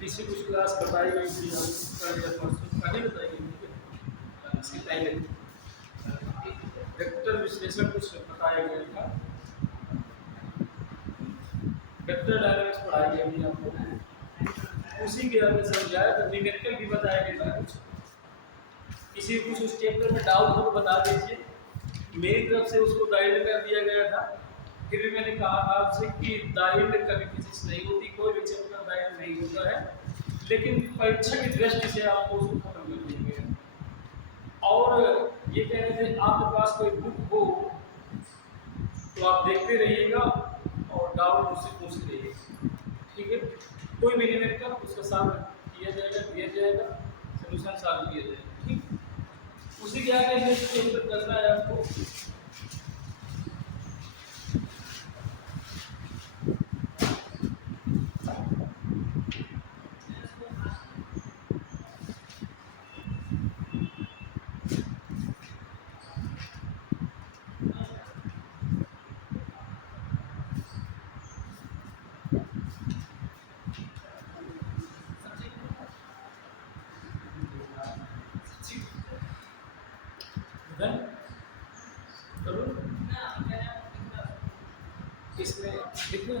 पीछे कुछ क्लास बताई गई थी, हम कल या परसों कल ही बताई गई थी, इसके पहले वेक्टर विश्लेषण कुछ बताया गया था, वेक्टर डायग्राम्स पढ़ाई गई थी आपको, उसी के आगे समझाया था। न्यूमेरिकल भी बताया गया था कुछ, किसी कुछ उस चैप्टर में डाउट हो तो बता दीजिए। मेरी तरफ से उसको गाइड कर दिया गया था। फिर भी मैंने कहा था आपसे कि दायिंड कभी फिजिक्स नहीं होती, कोई भी चैप्टर दायिंड नहीं होता है, लेकिन परीक्षा की दृष्टि से आपको उसको खत्म कर दिया गया। और ये कह रहे थे आपके पास कोई बुक हो तो आप देखते रहिएगा और डाउट मुझसे पूछते रहिएगा, ठीक है। कोई भी न्यूमेरिकल उसका सॉल्व किया जाएगा, दिया जाएगा, सोल्यूशन सॉल्व किया जाएगा, ठीक। उसी के आगे नेक्स्ट चैप्टर करना है आपको चलो इसमें देखिए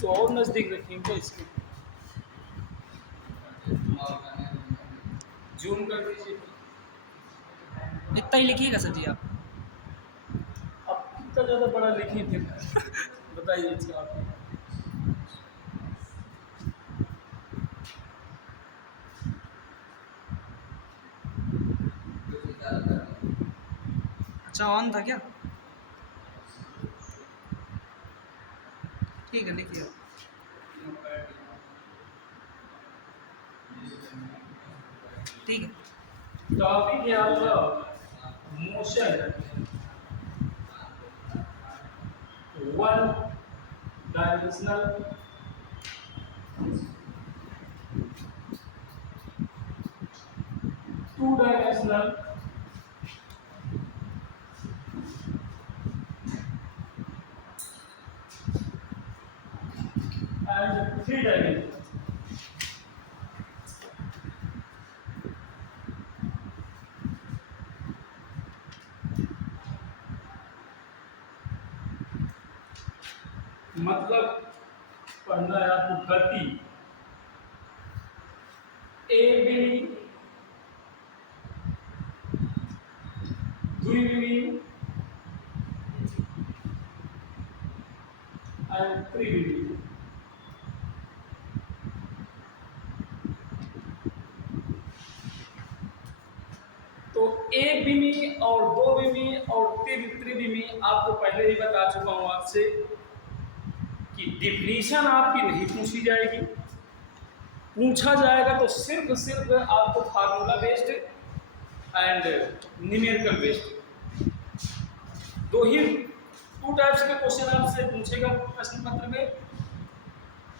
तो और नज़दीक रखेंगे इसको, जूम कर दीजिए। इतना ही लिखिएगा सर जी आप। अब कितना ज़्यादा बड़ा लिखे थे बताइए इसका आप। अच्छा ऑन था क्या? ठीक है लिखिए। ठीक है। टॉपिक है आपका motion, one dimensional, two dimensional, and three dimensional. मतलब पढ़ना है आपको गति, एक द्विविमी एंड त्रिविमी। तो एक बिमी और दो बिमी और त्रिविमी आपको पहले ही बता चुका हूं आपसे कि डिफिनीशन आपकी नहीं पूछी जाएगी, पूछा जाएगा तो सिर्फ आपको formula based and numerical based, दो ही टू टाइप्स के क्वेश्चन आपसे पूछेगा प्रश्न पत्र में।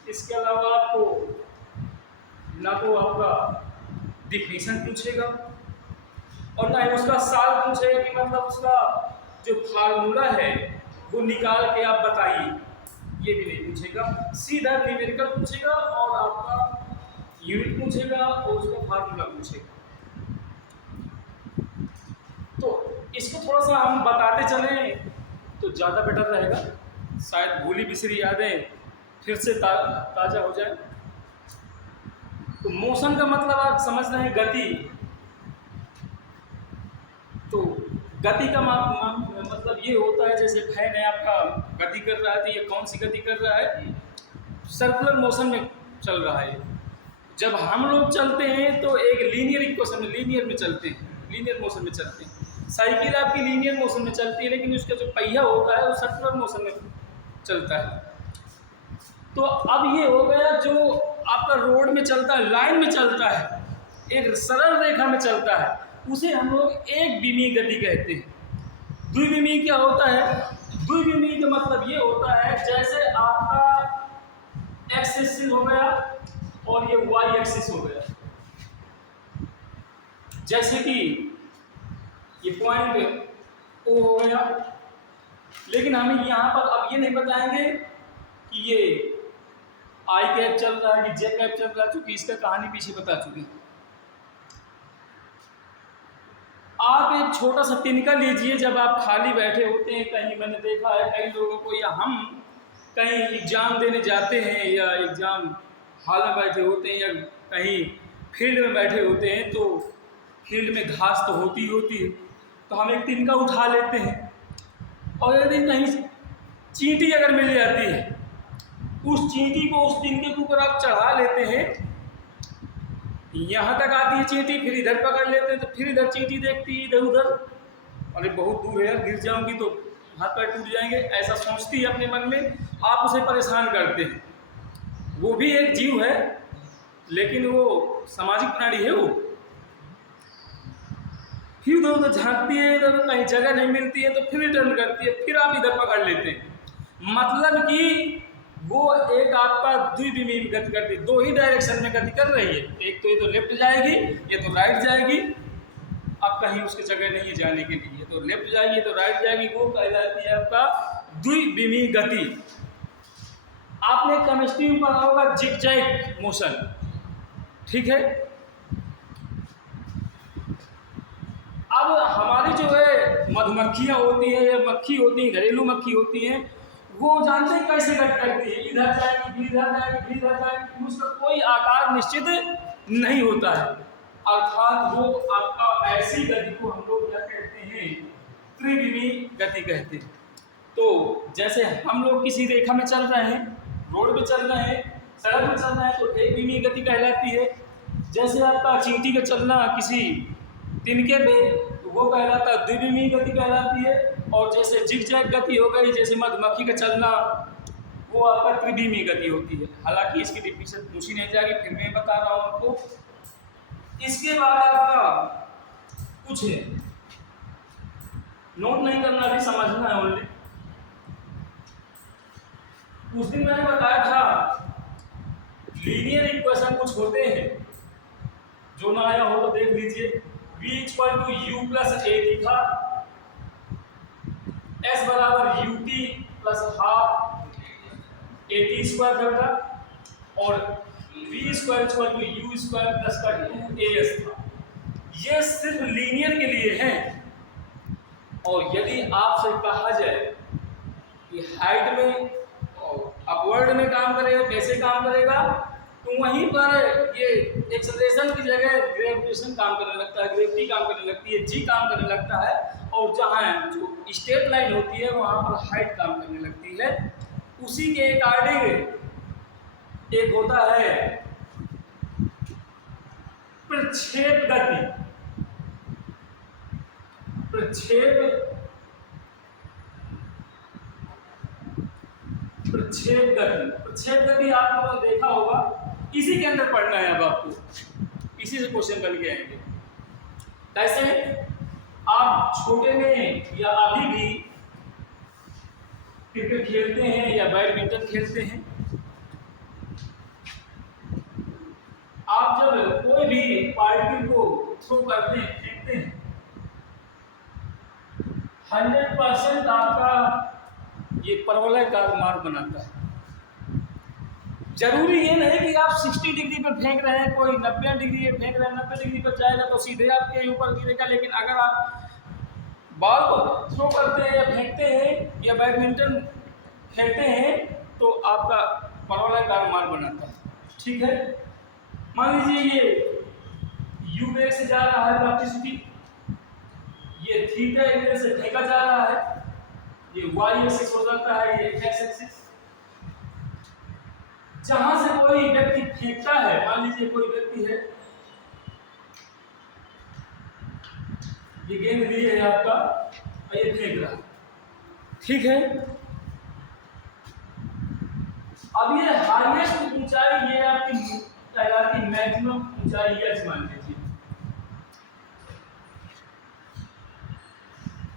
इसके अलावा आपको ना तो आपका डिफिनीशन पूछेगा और ना ही उसका साल पूछेगा कि मतलब उसका जो फार्मूला है वो निकाल के आप बताइए, ये भी नहीं पूछेगा। सीधा न्यूमेरिकल पूछेगा और आपका यूनिट पूछेगा और उसका फार्मूला पूछेगा। तो इसको थोड़ा सा हम बताते चलें तो ज़्यादा बेटर रहेगा, शायद भूली बिसरी यादें फिर से ताज़ा हो जाए। तो मोशन का मतलब आप समझ रहे हैं गति। तो गति का मतलब ये होता है जैसे फैन है आपका गति कर रहा है, तो ये कौन सी गति कर रहा है? सर्कुलर मोशन में चल रहा है। जब हम लोग चलते हैं तो एक लीनियर इक्वेशन में, लीनियर में चलते हैं, लीनियर मोशन में चलते हैं। साइकिल आपकी लीनियर मोशन में चलती है, लेकिन उसका जो पहिया होता है वो सर्कुलर मोशन में चलता है। तो अब ये हो गया जो आपका रोड में चलता है, लाइन में चलता है, एक सरल रेखा में चलता है, उसे हम लोग एक विमीय गति कहते हैं। द्विविमीय क्या होता है? द्विविमीय का मतलब ये होता है जैसे आपका एक्स एक्सिस हो गया और ये वाई एक्सिस हो गया। जैसे कि ये पॉइंट ओ हो गया, लेकिन हम यहाँ पर अब ये नहीं बताएंगे कि ये आई कैप चल रहा है कि जे कैप चल रहा है, क्योंकि इसका कहानी पीछे बता चुके हैं। आप एक छोटा सा तिनका लीजिए, जब आप खाली बैठे होते हैं कहीं, मैंने देखा है कई लोगों को, या हम कहीं एग्ज़ाम देने जाते हैं या एग्ज़ाम हॉल में बैठे होते हैं या कहीं फील्ड में बैठे होते हैं, तो फील्ड में घास तो होती है, तो हम एक तिनका उठा लेते हैं, और यदि कहीं चींटी अगर मिल जाती है, उस चींटी को उस तिनके के ऊपर आप चढ़ा लेते हैं, यहाँ तक आती है चींटी, फिर इधर पकड़ लेते हैं, तो फिर इधर चींटी देखती है इधर उधर, अरे बहुत दूर है, गिर जाऊंगी तो हाथ पैर टूट जाएंगे, ऐसा सोचती है अपने मन में, आप उसे परेशान करते हैं। वो भी एक जीव है, लेकिन वो सामाजिक प्राणी है वो। फिर उधर उधर झाँकती है, इधर कहीं जगह नहीं मिलती है तो फिर रिटर्न करती है, फिर आप इधर पकड़ लेते हैं। मतलब कि वो एक आपका द्विविमीय गति करती है, दो ही डायरेक्शन में गति कर रही है, एक तो ये तो लेफ्ट जाएगी, ये तो राइट जाएगी। अब कहीं उसकी जगह नहीं है जाने के लिए, तो लेफ्ट जाएगी तो राइट जाएगी, वो कहलाती है आपका द्विविमीय गति। आपने केमिस्ट्री में पढ़ा होगा जिगजैग मोशन, ठीक है। अब हमारी जो है मधुमक्खियाँ होती हैं या मक्खी होती हैं, घरेलू मक्खी होती हैं, वो जानते हैं कैसे गति करती है, इधर जाएगी फिर इधर जाएगी फिर इधर जाएगी, उसका कोई आकार निश्चित नहीं होता है। अर्थात वो आपका ऐसी गति को हम लोग क्या कहते हैं, त्रिविमीय गति कहते हैं। तो जैसे हम लोग किसी रेखा में चल रहे हैं, रोड पे चल रहे हैं, सड़क में चल रहे हैं, तो एक विमीय गति कहलाती है। जैसे आपका चींटी का चलना किसी तिनके पे, तो वो कहलाता है द्विविमीय गति कहलाती है। और जैसे जिगजैग गति हो गई, जैसे मधुमक्खी का चलना, वो आपका त्रिविमीय गति होती है। हालांकि इसकी डिफिनेशन पूछी नहीं जाएगी, फिर मैं बता रहा हूँ आपको। इसके बाद आपका कुछ है, नोट नहीं करना, अभी समझना है ओनली। उस दिन मैंने बताया था लीनियर इक्वेशन कुछ होते हैं, जो ना आया हो तो देख लीजिए। v = u + a था, s = ut + ½ at² था, और v² = u² + 2as था। ये सिर्फ लीनियर के लिए है। और यदि आपसे कहा जाए कि हाइट में और अपवर्ड में काम करेगा, कैसे काम करेगा, तो वहीं पर ये एक्सेलरेशन की जगह ग्रेविटेशन काम करने लगता है, ग्रेविटी काम करने लगती है, जी काम करने लगता है, और जहाँ जो स्ट्रेट लाइन होती है वहाँ पर हाइट काम करने लगती है। उसी के अकॉर्डिंग एक होता है प्रक्षेप गति। प्रक्षेप गति आप लोगों ने देखा होगा, इसी के अंदर पढ़ना है। अब आपको इसी से क्वेश्चन बन के आएंगे। कैसे आप छोटे में या अभी भी क्रिकेट खेलते हैं या बैडमिंटन खेलते हैं, आप जब कोई भी पार्टिकल को थ्रो करते हैं, फेंकते हैं, 100% आपका ये परवलयकार मार्ग बनाता है। जरूरी ये नहीं कि आप 60 डिग्री पर फेंक रहे हैं, कोई 90 डिग्री पर फेंक रहे हैं, 90 डिग्री पर जाएगा तो सीधे आपके ऊपर गिरेगा। लेकिन अगर आप बॉल को थ्रो करते हैं या फेंकते हैं या बैडमिंटन खेलते हैं, तो आपका परवलयकार मार्ग बनाता है, ठीक है। मान लीजिए ये u वेग से जा रहा है इलेक्ट्रिसिटी, ये थीटा एंगल से फेंका जा रहा है, ये y एक्सिस हो जाता है, ये x एक्सिस। जहां से कोई व्यक्ति फेंकता है, मान लीजिए कोई व्यक्ति है, ये गेंद लिए है आपका और ये फेंक रहा है, ठीक है। अब ये हाईएस्ट ऊंचाई ये आपकी कहलाती मैक्सिमम ऊंचाई एच मान लीजिए।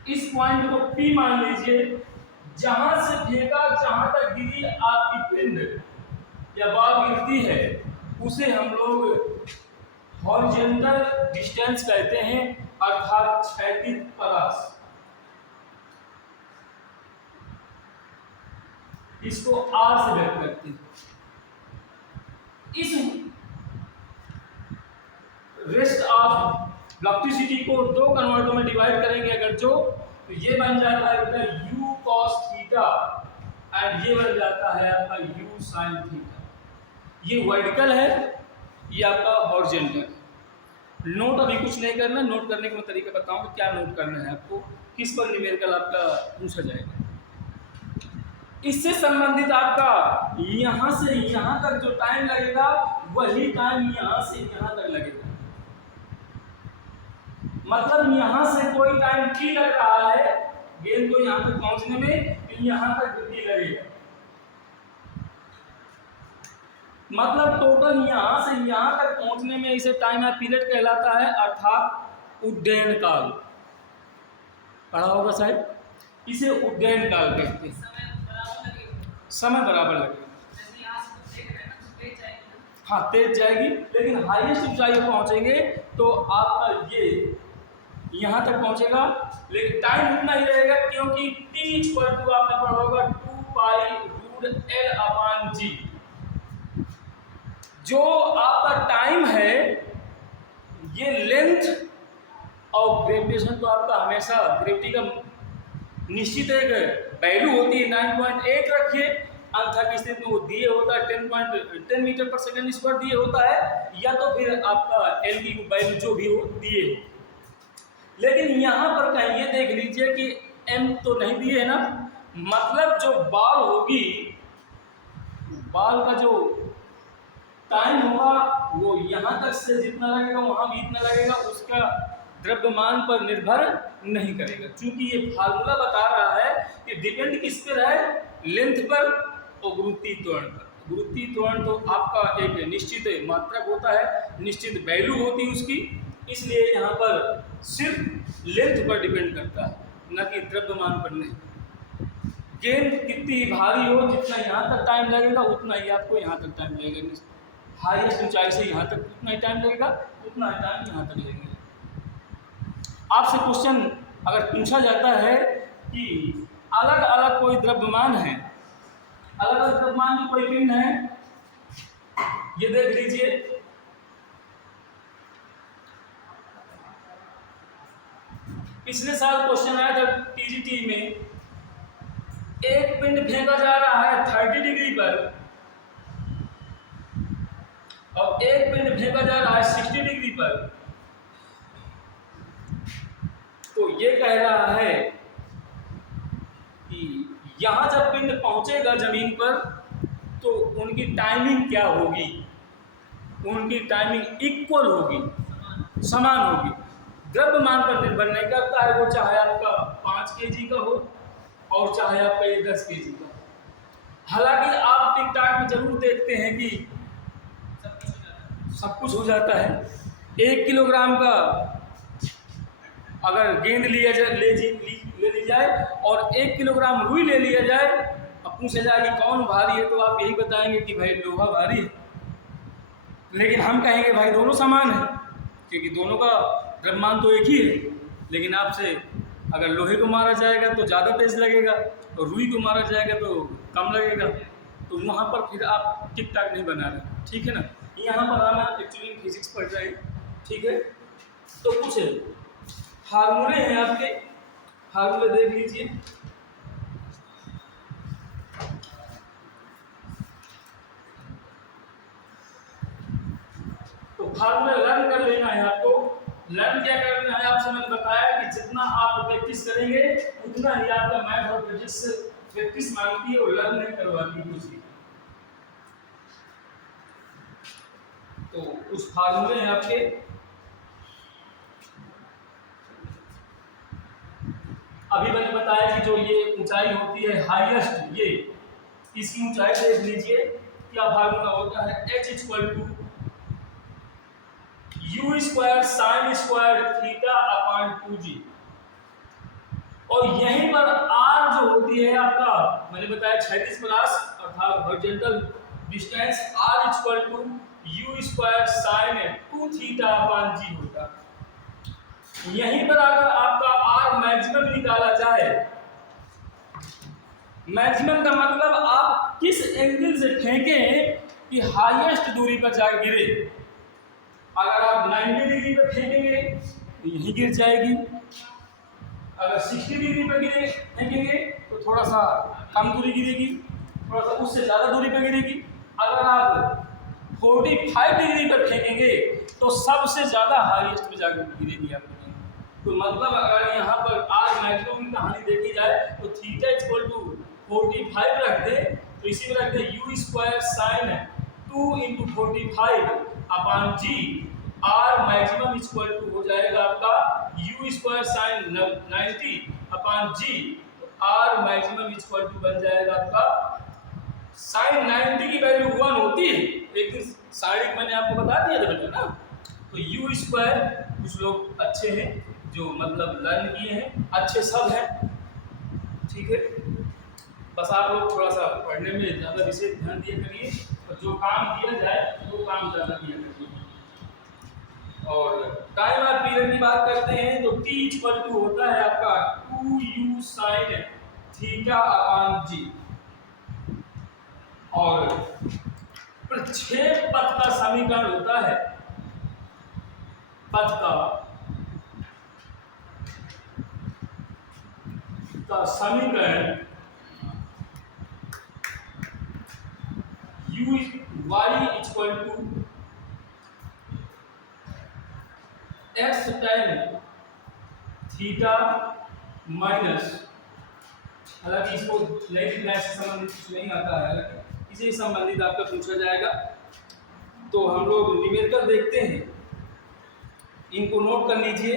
इस पॉइंट को P मान लीजिए, जहां से फेंका जहां तक गिरी आपकी पिंड या बॉल गिरती है उसे हम लोग हॉरिजॉन्टल डिस्टेंस कहते हैं, अर्थात क्षैतिज परास। इसको R से व्यक्त करते हैं। इस रेस्ट ऑफ इलेक्ट्रिसिटी को दो कन्वर्टों में डिवाइड करेंगे अगर जो, तो ये बन जाता है बेटा u cos थीटा एंड ये बन जाता है आपका u sin थीटा। ये वर्टिकल है, ये आपका हॉरिजॉन्टल है। नोट अभी कुछ नहीं करना, नोट करने का मैं तरीका बताऊंगा क्या नोट करना है आपको, किस पर न्यूमेरिकल आपका पूछा जाएगा। इससे संबंधित आपका यहां से यहां तक जो टाइम लगेगा वही टाइम यहां से यहां तक लगेगा। मतलब यहां से कोई टाइम t लग रहा है गेंद को यहां तक पहुंचने में, तो यहां तक t लगेगा। मतलब टोटल यहां से यहां तक पहुंचने में इसे टाइम या पीरियड कहलाता है, अर्थात उड्डयन काल। पढ़ा होगा शायद, इसे उड्डयन काल कहते हैं। समय बराबर लगेगा, हाँ तेज जाएगी, लेकिन हाईएस्ट ऊंचाई पर पहुंचेंगे तो आपका ये यहां तक पहुंचेगा, लेकिन टाइम उतना ही रहेगा क्योंकि t इक्वल टू आपने पढ़ा होगा 2 pi root l upon g। जो आपका टाइम है ये लेंथ और ग्रेविटेशन तो आपका हमेशा ग्रेविटी का निश्चित एक वैल्यू होती है 9.8 रखिए, अन्यथा की स्थिति में वो दिए होता है 10 मीटर पर सेकंड स्क्वायर दिए होता है, या तो फिर आपका एल की वैल्यू जो भी हो दिए हो। लेकिन यहाँ पर कहीं ये देख लीजिए कि m तो नहीं दिए है ना, मतलब जो बॉल होगी, बॉल का जो टाइम होगा वो यहाँ तक से जितना लगेगा वहाँ भी इतना लगेगा, उसका द्रव्यमान पर निर्भर नहीं करेगा। क्योंकि ये फार्मूला बता रहा है कि डिपेंड किस पर है, लेंथ पर और गुरुत्वीय त्वरण पर। गुरुत्वीय त्वरण तो आपका एक निश्चित मात्रक होता है, निश्चित वैल्यू होती है उसकी, इसलिए यहाँ पर सिर्फ लेंथ पर डिपेंड करता है, न कि द्रव्यमान पर नहीं। गेंद कितनी भारी हो, जितना यहाँ तक टाइम लगेगा उतना ही आपको यहाँ तक टाइम लगेगा। हाईएस्ट ऊंचाई से यहाँ तक उतना ही टाइम लगेगा, उतना ही टाइम यहाँ तक लगेगा। आपसे क्वेश्चन अगर पूछा जाता है कि अलग अलग कोई द्रव्यमान है, अलग अलग द्रव्यमान की कोई पिंड है, ये देख लीजिए, पिछले साल क्वेश्चन आया था टीजीटी में, एक पिंड फेंका जा रहा है 30 डिग्री पर और एक पिंड फेंका जा रहा है 60 डिग्री पर। तो ये कह रहा है कि यहां जब पिंड पहुंचेगा जमीन पर तो उनकी टाइमिंग क्या होगी, उनकी टाइमिंग इक्वल होगी, समान होगी। द्रव्यमान पर निर्भर नहीं करता है, वो चाहे आपका 5 kg का हो और चाहे आपका ये 10 kg का। हालांकि आप टिकटॉक में जरूर देखते हैं कि सब कुछ हो जाता है। 1 किलोग्राम का अगर गेंद लिया जाए ले ली जाए और 1 किलोग्राम रुई ले लिया जाए, अब पूछा जाए कि कौन भारी है, तो आप यही बताएंगे कि भाई लोहा भारी है। लेकिन हम कहेंगे भाई दोनों समान है, क्योंकि दोनों का द्रव्यमान तो एक ही है। लेकिन आपसे अगर लोहे को मारा जाएगा तो ज़्यादा तेज लगेगा और रुई को मारा जाएगा तो कम लगेगा, तो वहाँ पर फिर आप टिक टाक नहीं बना रहे, ठीक है ना। यहाँ पर हम एक्चुअली फिजिक्स पढ़ रहे हैं, ठीक है। तो कुछ फार्मूले हैं आपके, फार्मूले देख लीजिए। तो फार्मूला लर्न कर लेना है आपको। लर्न क्या करना है, आपसे मैंने बताया कि जितना आप प्रैक्टिस करेंगे उतना ही आपका मैथ और फिजिक्स प्रैक्टिस मांगती है और लर्न नहीं करवाती है उसी। तो उस फार्मूले हैं आपके, अभी मैंने बताया कि जो ये ऊंचाई होती है हाईएस्ट, ये इसकी ऊंचाई देख लीजिए, क्या फार्मूला होता है, h equal to u square sine square theta upon 2g। और यहीं पर r जो होती है आपका, मैंने बताया 36 प्लस अर्थात horizontal distance r equal to u square sine 2 theta upon g होता है। यहीं पर अगर आपका r मैक्सिमम निकाला जाए, मैक्सिमम का मतलब आप किस एंगल से फेंकें कि हाईएस्ट दूरी पर जाकर गिरे। अगर आप 90 डिग्री पर फेंकेंगे तो यहीं गिर जाएगी, अगर 60 डिग्री पर गिरे फेंकेंगे तो थोड़ा सा कम दूरी गिरेगी, थोड़ा सा उससे ज़्यादा दूरी पर गिरेगी। अगर आप 45 डिग्री पर फेंकेंगे तो सबसे ज़्यादा हाईएस्ट पे जाकर गिरेगी आपकी। तो मतलब अगर यहाँ पर आर मैक्सिमम की कहानी देखी जाए तो थीटा इक्वल टू 45 रख दे, तो इसी में रख दे U square sine 2 into 45 upon g. R maximum equal to हो जाएगा आपका U square sine 90 upon g. R maximum equal to बन जाएगा आपका साइन 90 की वैल्यू 1 होती है, एक दिन साइड मैंने आपको बता दिया था बेटा ना। तो यू स्क्वायर, कुछ लोग अच्छे हैं जो मतलब लर्न किए हैं, अच्छे सब हैं, ठीक है। बस आप लोग थोड़ा सा पढ़ने में ज़्यादा विशेष ध्यान दिया करिए और जो काम दिया जाए वो काम ज़्यादा किया करिए। और टाइम और पीरियड की बात करते हैं तो t इक्वल टू होता है आपका 2u साइन थीटा अपॉन जी। और प्रक्षेप पथ का समीकरण होता है, पथ का समीकरण u y equal to x tan theta minus, हालांकि इसको नई क्लास से संबंधित कुछ नहीं आता है, इसे संबंधित आपका पूछा जाएगा। तो हम लोग न्यूमेरिकल देखते हैं, इनको नोट कर लीजिए।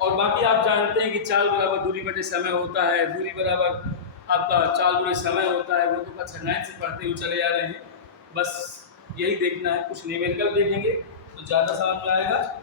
और बाकी आप जानते हैं कि चाल बराबर दूरी बटे समय होता है, दूरी बराबर आपका चाल बटे समय होता है, वो तो कक्षा 9 से पढ़ते हुए चले जा रहे हैं। बस यही देखना है, कुछ न्यूमेरिकल देखेंगे तो ज़्यादा समझ में आएगा।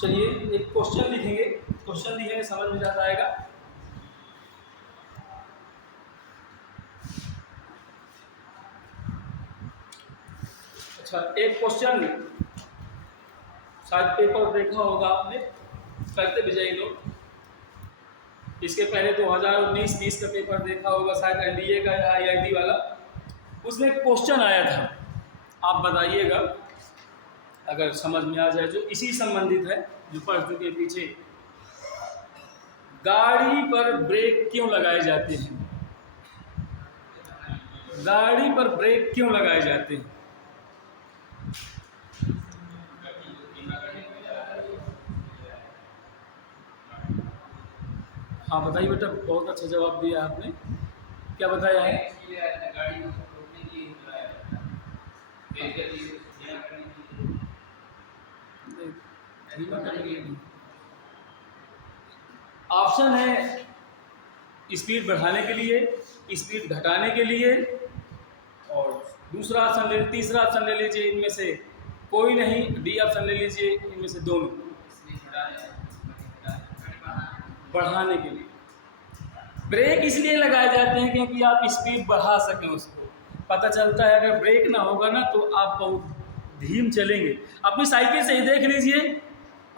चलिए एक क्वेश्चन लिखेंगे, क्वेश्चन लिखेंगे समझ में ज़्यादा आएगा। अच्छा, एक क्वेश्चन शायद पेपर देखा होगा आपने, करते विजयी लोग। इसके पहले 2019-20 का पेपर देखा होगा शायद, एनडीए का या आईआईटी वाला। उसमें एक क्वेश्चन आया था, आप बताइएगा अगर समझ में आ जाए, जो इसी संबंधित है जो पढ़ चुके पीछे। गाड़ी पर ब्रेक क्यों लगाए जाते हैं? गाड़ी पर ब्रेक क्यों लगाए जाते हैं? हाँ बताइए बेटा, बहुत अच्छा जवाब दिया आपने। क्या बताया है? ऑप्शन है स्पीड बढ़ाने के लिए, स्पीड घटाने के लिए, और दूसरा ऑप्शन ले, तीसरा ऑप्शन ले लीजिए इनमें से कोई नहीं, डी ऑप्शन ले लीजिए इनमें से दोनों, बढ़ाने के लिए। ब्रेक इसलिए लगाए जाते हैं क्योंकि आप स्पीड बढ़ा सकें उसको। पता चलता है अगर ब्रेक ना होगा ना तो आप बहुत धीम चलेंगे। अपनी साइकिल से ही देख लीजिए,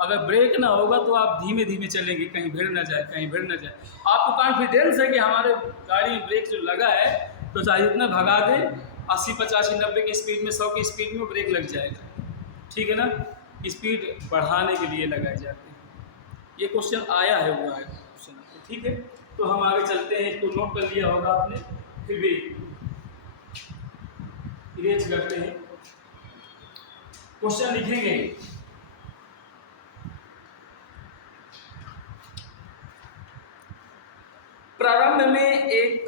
अगर ब्रेक ना होगा तो आप धीमे धीमे चलेंगे, कहीं भिड़ ना जाए, कहीं भिड़ ना जाए। आपको कॉन्फिडेंस है कि हमारे गाड़ी में ब्रेक जो लगा है तो चाहे उतना भगा दे, 80, 85, 90 की स्पीड में, 100 की स्पीड में ब्रेक लग जाएगा। ठीक है ना, स्पीड बढ़ाने के लिए लगाए जाते हैं। ये क्वेश्चन आया है, हुआ है क्वेश्चन, ठीक है। तो हम आगे चलते हैं, इसको नोट कर लिया होगा आपने, फिर भी इरेज करते हैं, क्वेश्चन लिखेंगे। प्रारंभ में एक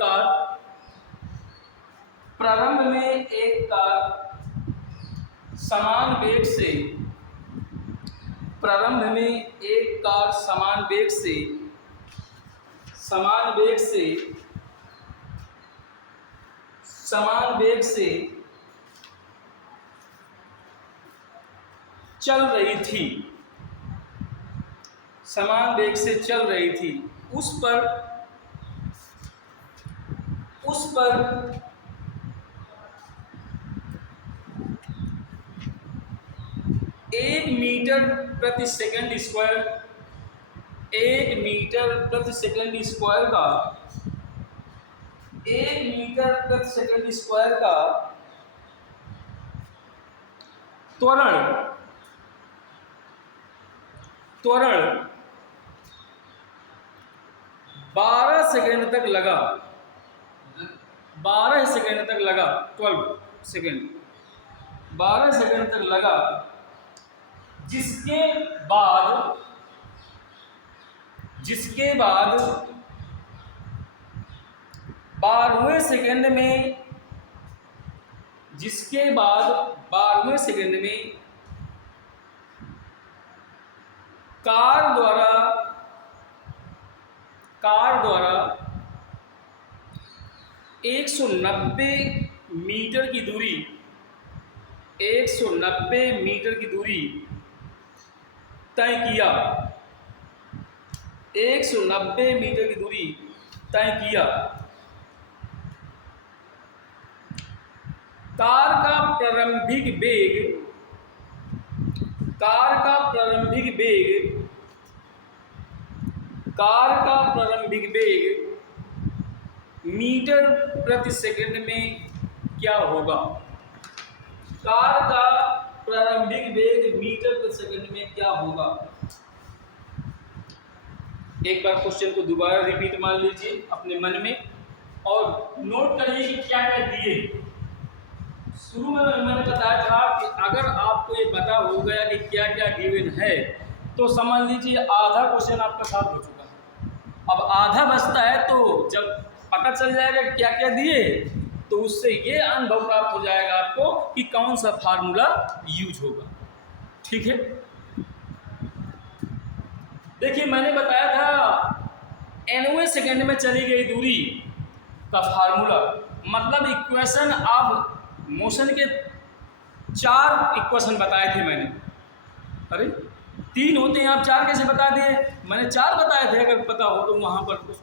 कार समान वेग से, प्रारंभ में एक कार समान वेग से चल रही थी, समान वेग से चल रही थी। उस पर 1 मीटर प्रति सेकंड स्क्वायर, 1 मीटर प्रति सेकंड स्क्वायर का, 1 मीटर प्रति सेकंड स्क्वायर का त्वरण 12 सेकंड तक लगा, 12 सेकंड तक लगा, 12 सेकंड, 12 सेकंड तक लगा, जिसके बाद 12वें सेकंड में कार द्वारा 190 मीटर की दूरी, 190 मीटर की दूरी तय किया, 190 मीटर की दूरी तय किया। कार का प्रारंभिक वेग मीटर प्रति सेकंड में क्या होगा? कार का प्रारंभिक वेग मीटर प्रति सेकंड में क्या होगा? एक बार क्वेश्चन को दोबारा रिपीट मान लीजिए अपने मन में और नोट करिए कि क्या क्या दिए। शुरू में मैंने बताया था कि अगर आपको ये पता हो गया कि क्या क्या गिवन है तो समझ लीजिए आधा क्वेश्चन आपका साथ हो चुका है। अब आधा बचता है, तो जब पता चल जाएगा क्या क्या दिए तो उससे ये अनुभव प्राप्त हो जाएगा आपको कि कौन सा फार्मूला यूज होगा, ठीक है। देखिए मैंने बताया था 9वें सेकंड में चली गई दूरी का फार्मूला, मतलब इक्वेशन ऑफ मोशन के 4 इक्वेशन बताए थे मैंने। अरे 3 होते हैं, आप 4 कैसे बता दिए? मैंने 4 बताए थे, अगर पता हो तो वहाँ पर कुछ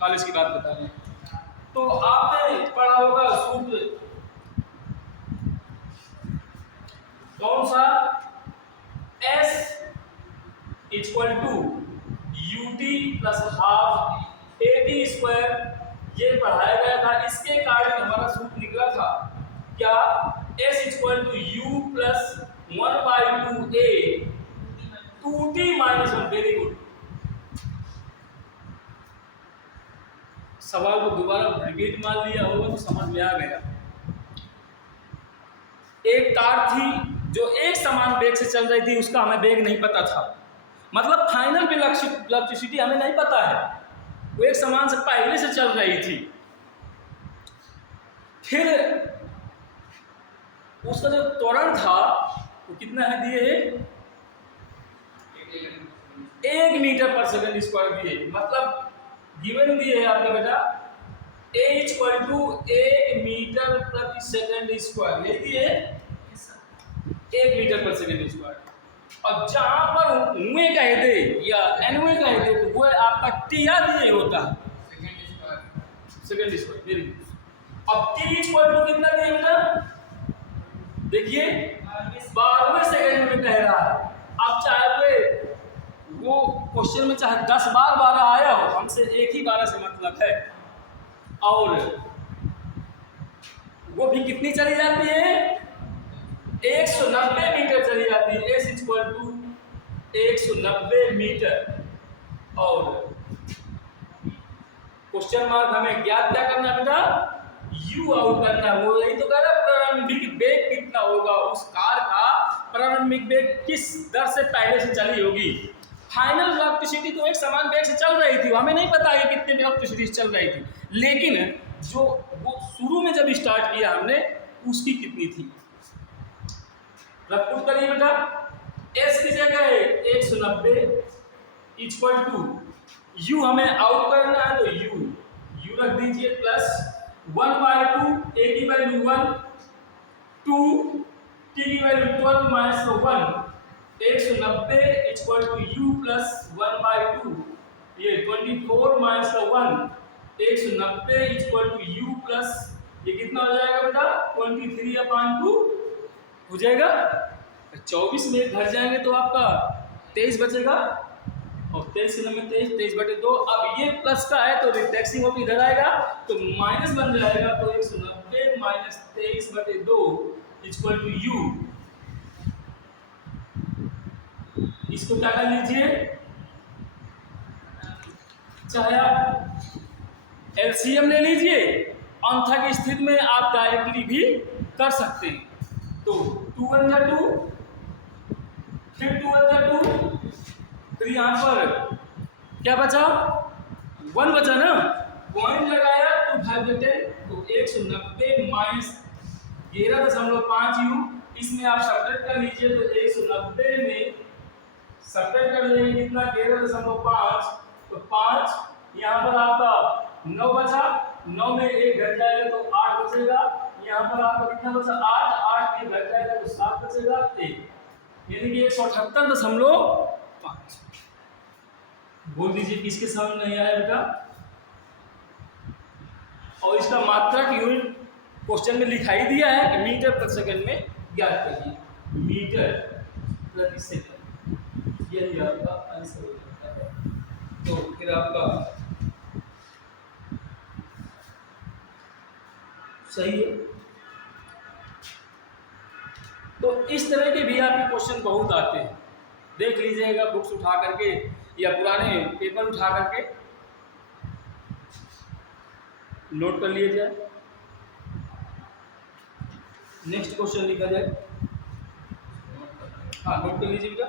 कॉलेज की बात बता दें। तो आपने पढ़ा होगा सूत्र कौन सा, S equal to UT plus half AT square, ये पढ़ाया गया था। इसके कारण हमारा सूत्र निकला था क्या, S equal to U plus 1/2A 2T minus 1। Very good. सवाल को दोबारा रिपीट मान लिया होगा तो समझ में आ गया। एक कार थी जो एक समान वेग से चल रही थी, उसका हमें वेग नहीं पता था, मतलब फाइनल वेलोसिटी हमें नहीं पता है, वो एक समान से पहले से चल रही थी। फिर उसका जो त्वरण था वो कितना है दिए है, 1 मीटर पर सेकंड स्क्वायर दिए, मतलब गिवन दिए है आपका बेटा A इक्वल टू 1 मीटर प्रति सेकंड स्क्वायर, ये दिए 1 मीटर पर सेकंड स्क्वायर। और जहां पर उए कहे थे या एनवे कहे थे तो वो आपका टिया दिए होता है सेकंड स्क्वायर। Very good. अब T इक्वल टू कितना दिए बेटा, देखिए 12वें सेकंड में कह रहा है। अब चाहे वो क्वेश्चन में चाहे 10 बार 12 आया हो, हमसे एक ही 12 से मतलब है। और वो भी कितनी चली जाती है, 190 मीटर चली जाती है, s इक्वल टू 190 मीटर। और क्वेश्चन मार्क हमें ज्ञात क्या करना है बेटा, u आउट करना है। वो यही तो कह रहा है प्रारंभिक वेग कितना होगा, उस कार का प्रारंभिक वेग किस दर से पहले से चली होगी। फाइनल वेलोसिटी तो एक समान वेग से चल रही थी, हमें नहीं पता है कितने वेलोसिटी से चल रही थी, लेकिन जो वो शुरू में जब स्टार्ट किया हमने उसकी कितनी थी। रब पुट करिए बेटा, s की जगह है 190 इक्वल टू u हमें आउट करना है तो u रख दीजिए प्लस 1/2 a की वैल्यू 1, 2 t की value 12 minus 1, 190 equal to u plus 1/2, ये 24 minus 1, 190 equal to u plus ये कितना हो जाएगा बेटा 23/2 हो जाएगा। 24 में घर जाएंगे तो आपका 23 बचेगा, और 23 के नंबर 23, 23/2। अब ये प्लस का है तो रिफ्लेक्सिंग होकर इधर आएगा तो माइनस बन जाएगा, तो 190 माइनस 23/2 इक्वल टू यू। इसको क्या कर लीजिए, चाहे आप एलसीएम ले लीजिए, अंथा की स्थिति में आप डायरेक्टली भी कर सकते हैं। तो 2 1 जा 2, फिर 2 1 जा 2, फिर यहाँ पर क्या बचा 1 बचा ना, पॉइंट लगाया तो भाग्यते तो 190 माइनस 11.5 यू, इसमें आप सब्ट्रैक्ट कर लीजिए तो 190 में सब्ट्रैक्ट कर लेंगे कितना 11.5, तो 5 यहाँ पर आपका 9 बचा, 9 में 1 घट जाएगा तो 8 बचेगा, यहाँ पर आपका कितना बचा 8, 8 में घट जाएगा तो 7 बचेगा 1, यानी कि 178.5। बोल दीजिए किसके समझ नहीं आया बेटा। और इसका मात्रक यूनिट क्वेश्चन में लिखाई दिया है कि मीटर प्रति सेकंड में ज्ञात करिए, मीटर प्रति सेकंड, यही आपका आंसर हो जाता है। तो फिर आपका सही है। तो इस तरह के भी आपके क्वेश्चन बहुत आते हैं, देख लीजिएगा बुक्स उठा करके या पुराने पेपर उठा करके नोट कर लिया जाए। नेक्स्ट क्वेश्चन लिखा जाए, हाँ नोट कर लीजिए बेटा।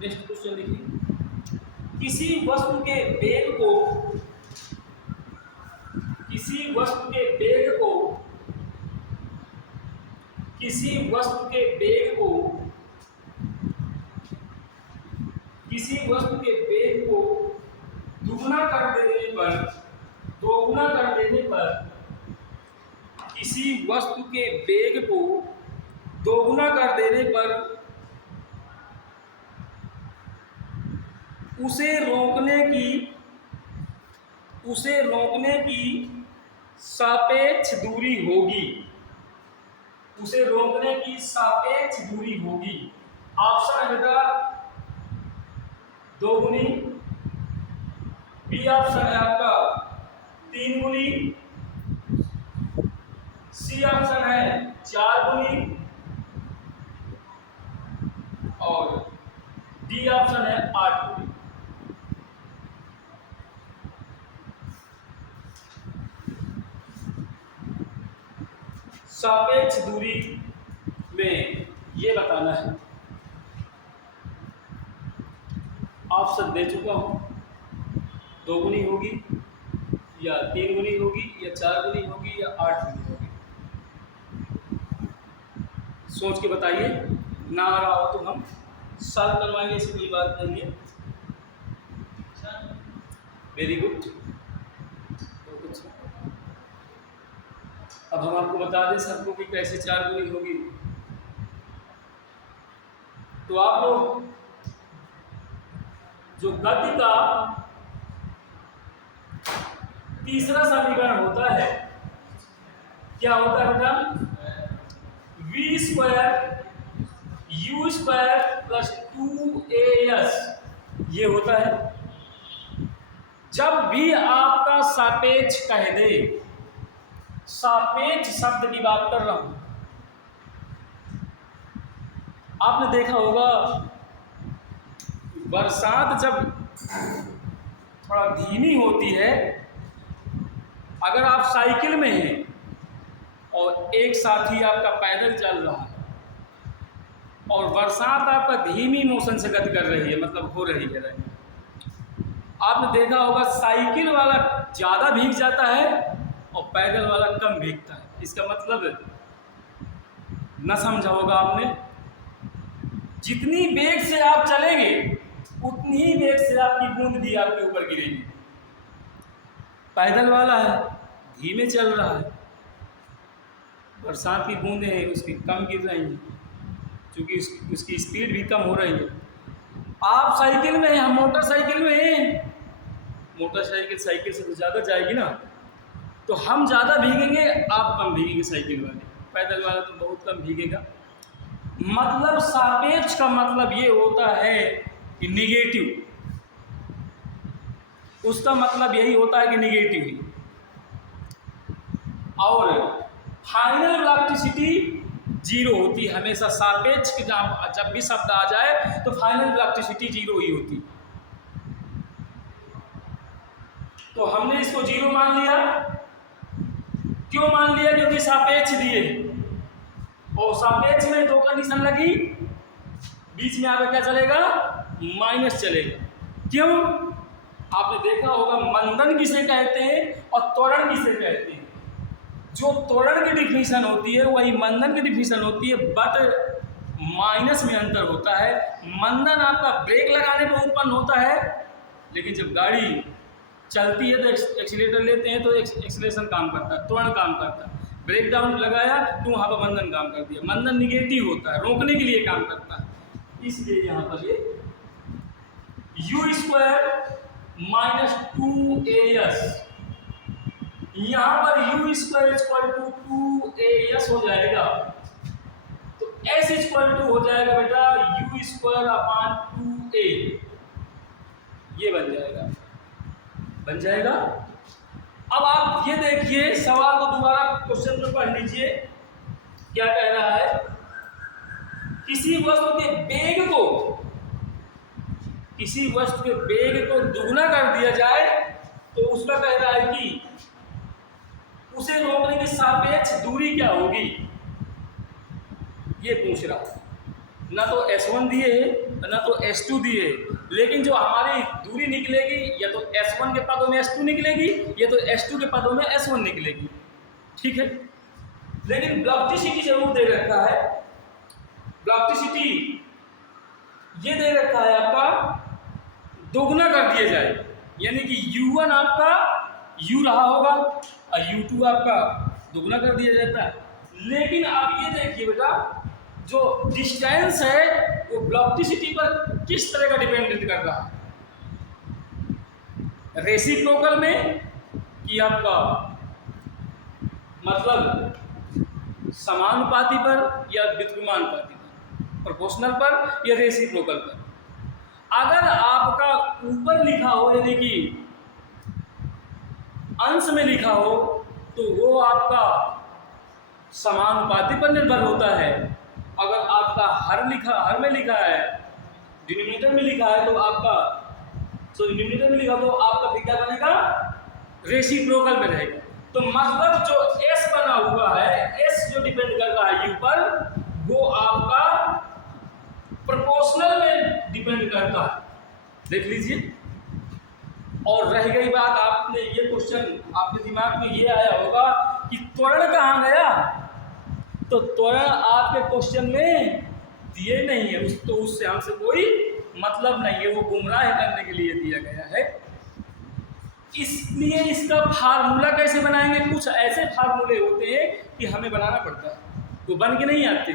नेक्स्ट क्वेश्चन देखिए, किसी वस्तु के वेग को किसी वस्तु के वेग को किसी वस्तु के वेग को किसी वस्तु के वेग को दुगुना कर देने पर दोगुना कर देने पर किसी वस्तु के वेग को दोगुना कर देने पर उसे रोकने की सापेक्ष दूरी होगी। उसे रोकने की सापेक्ष दूरी होगी। ऑप्शन है बेटा 2 गुनी बी ऑप्शन है आपका 3 गुनी, सी ऑप्शन है 4 गुनी और डी ऑप्शन है 8 गुनी। सापेक्ष दूरी में ये बताना है, ऑप्शन दे चुका हूं, 2 गुनी होगी या 3 गुनी होगी या 4 गुनी होगी या 8 गुनी होगी। सोच के बताइए, ना आ रहा हो तो हम सॉल्व करवाएंगे, ऐसी कोई बात नहीं है। वेरी गुड, बहुत अच्छा। अब हम आपको बता दें सबको कि कैसे 4 गुनी होगी। तो आप लोग जो गति का तीसरा समीकरण होता है, क्या होता है बेटा? v square u square plus 2as, ये होता है। जब भी आपका सापेक्ष कह दे, सापेक्ष शब्द की बात कर रहा हूं, आपने देखा होगा बरसात जब थोड़ा धीमी होती है, अगर आप साइकिल में हैं और एक साथी आपका पैदल चल रहा है और बरसात आपका धीमी मोशन से गति कर रही है, मतलब हो रही है, आपने देखा होगा साइकिल वाला ज़्यादा भीग जाता है और पैदल वाला कम भीगता है। इसका मतलब न समझा होगा आपने, जितनी वेग से आप चलेंगे उतनी ही वेग से आपकी बूंद भी आपके ऊपर गिरेगी। पैदल वाला है, धीमे चल रहा है, बरसात की बूंदें हैं उसकी कम गिर रही हैं, क्योंकि उसकी स्पीड भी कम हो रही है। आप साइकिल में हैं, हम मोटरसाइकिल में हैं, मोटरसाइकिल साइकिल से तो ज़्यादा जाएगी ना, तो हम ज़्यादा भीगेंगे, आप कम भीगेंगे साइकिल वाले, पैदल वाला तो बहुत कम भीगेगा। मतलब सापेक्ष का मतलब ये होता है कि निगेटिव, उसका मतलब यही होता है कि निगेटिव ही। और फाइनल वेलोसिटी जीरो होती है हमेशा। सापेक्ष के जब भी शब्द आ जाए तो फाइनल वेलोसिटी जीरो ही होती। तो हमने इसको जीरो मान लिया, क्यों मान लिया? क्योंकि सापेक्ष दिए और सापेक्ष में 2 कंडीशन लगी, बीच में आगे क्या चलेगा? माइनस चलेगा। क्यों? आपने देखा होगा मंदन किसे कहते हैं और त्वरण किसे कहते हैं। जो त्वरण की डिफिनीशन होती है वही मंदन की डिफिनीशन होती है, बट माइनस में अंतर होता है। मंदन आपका ब्रेक लगाने पर उत्पन्न होता है, लेकिन जब गाड़ी चलती है तो एक्सीलेटर लेते हैं तो एक्सीलेशन काम करता है, त्वरण काम करता है। ब्रेक डाउन लगाया तो वहाँ पर मंदन काम कर दिया। मंदन निगेटिव होता है, रोकने के लिए काम करता है। इसलिए यहाँ पर ये u स्क्वायर माइनस 2as, यहाँ पर u square equal to 2as हो जाएगा। तो s इक्वल टू हो जाएगा बेटा u स्क्वायर अपॉन 2a, ये बन जाएगा, बन जाएगा। अब आप ये देखिए, सवाल को दोबारा क्वेश्चन में पढ़ लीजिए, क्या कह रहा है? किसी वस्तु के वेग को दुगना कर दिया जाए तो उसका कह रहा है कि उसे रोकने की सापेक्ष दूरी क्या होगी, ये पूछ रहा है। ना तो S1 दिए है ना तो S2 दिए है, लेकिन जो हमारी दूरी निकलेगी या तो S1 के पदों में S2 निकलेगी या तो S2 के पदों में S1 निकलेगी, ठीक है। लेकिन वेलोसिटी जरूर दे रखा है। वेलोसिटी ये दे रखा है आपका दोगुना कर दिया जाए, यानी कि U1 आपका U रहा होगा और U2 आपका दोगुना कर दिया जाता है। लेकिन आप ये देखिए बेटा, जो डिस्टेंस है वो वेलोसिटी पर किस तरह का डिपेंडेंट कर रहा है? रेसिप्रोकल में कि आपका मतलब समानुपाती पर या व्युत्क्रमानुपाती पर, प्रोपोर्शनल पर या रेसिप्रोकल पर। अगर आपका ऊपर लिखा हो यानी कि अंश में लिखा हो तो वो आपका समानुपाती पर निर्भर होता है। अगर आपका हर में लिखा है, डिनोमिनेटर में लिखा है, तो आपका न्यूमरेटर में लिखा तो आपका भी क्या बनेगा, रेसिप्रोकल में रहेगा। तो मतलब जो s बना हुआ है, s जो डिपेंड कर रहा है u पर, वो आपका प्रोपोर्शनल में डिपेंड करता है, देख लीजिए। और रह गई बात, आपने ये क्वेश्चन आपके दिमाग में ये आया होगा कि त्वरण कहाँ गया, तो त्वरण आपके क्वेश्चन में दिए नहीं है, तो उससे हमसे कोई मतलब नहीं है, वो गुमराह करने के लिए दिया गया है। इसलिए इसका फार्मूला कैसे बनाएंगे, कुछ ऐसे फार्मूले होते हैं कि हमें बनाना पड़ता है, वो बन के नहीं आते,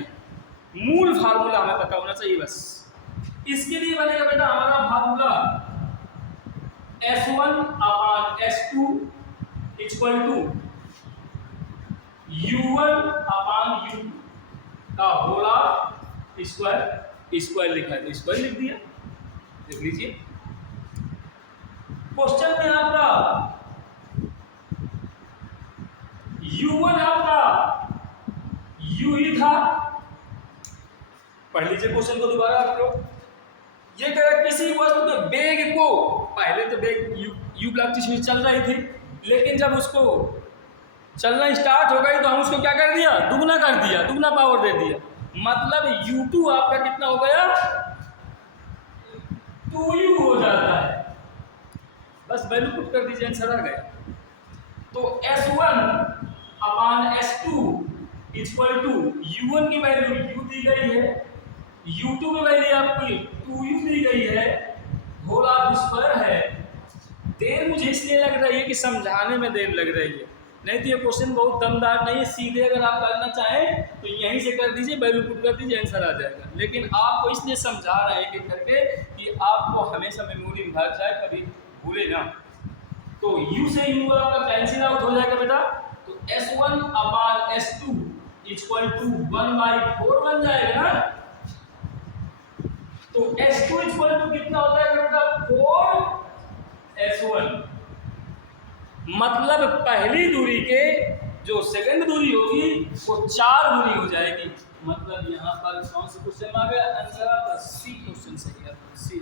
मूल फार्मूला हमें पता होना चाहिए बस। इसके लिए बनेगा बेटा हमारा formula S1/S2 equal to U1/U2 का होला स्क्वायर लिखा है, स्क्वायर लिख दिया, देख लीजिए। क्वेश्चन में आपका U1 आपका U ही था, पढ़ लीजिए क्वेश्चन को दोबारा आप लोग। ये कह रहा है किसी वस्तु के वेग को, पहले तो वेग U ब्लॉक स्पीड चल रही थी, लेकिन जब उसको चलना स्टार्ट हो गई तो हम उसको क्या कर दिया, दुगना कर दिया, दुगना पावर दे दिया। मतलब U2 आपका कितना हो गया, 2U हो जाता है, बस वैल्यू पुट कर दीजिए, आंसर आ गया। तो S1/S2 इक्वल टू U1 की वैल्यू U दी गई है, U2 की वैल्यू आपकी 2U दी गई है, होल ऑफ स्क्वायर है। देर मुझे इसलिए लग रही है कि समझाने में देर लग रही है, नहीं तो ये क्वेश्चन बहुत दमदार नहीं है, सीधे अगर आप करना चाहें तो यहीं से कर दीजिए, वैल्यू पुट कर दीजिए, आंसर आ जाएगा। लेकिन आपको इसलिए समझा रहे हैं कि करके कि आपको हमेशा मेमोरी में भर जाए, कभी भूले ना। तो U से U आपका कैंसिल आउट हो जाएगा बेटा, तो S1/S2 इक्वल टू 1/4 बन जाएगा ना। तो S2 इक्वल टू कितना होता है बेटा, 4S1। मतलब पहली दूरी के जो सेकंड दूरी होगी वो 4 दूरी हो जाएगी। मतलब यहाँ पर कौन सा क्वेश्चन आ गया, आंसर आपका सी क्वेश्चन सही है, सी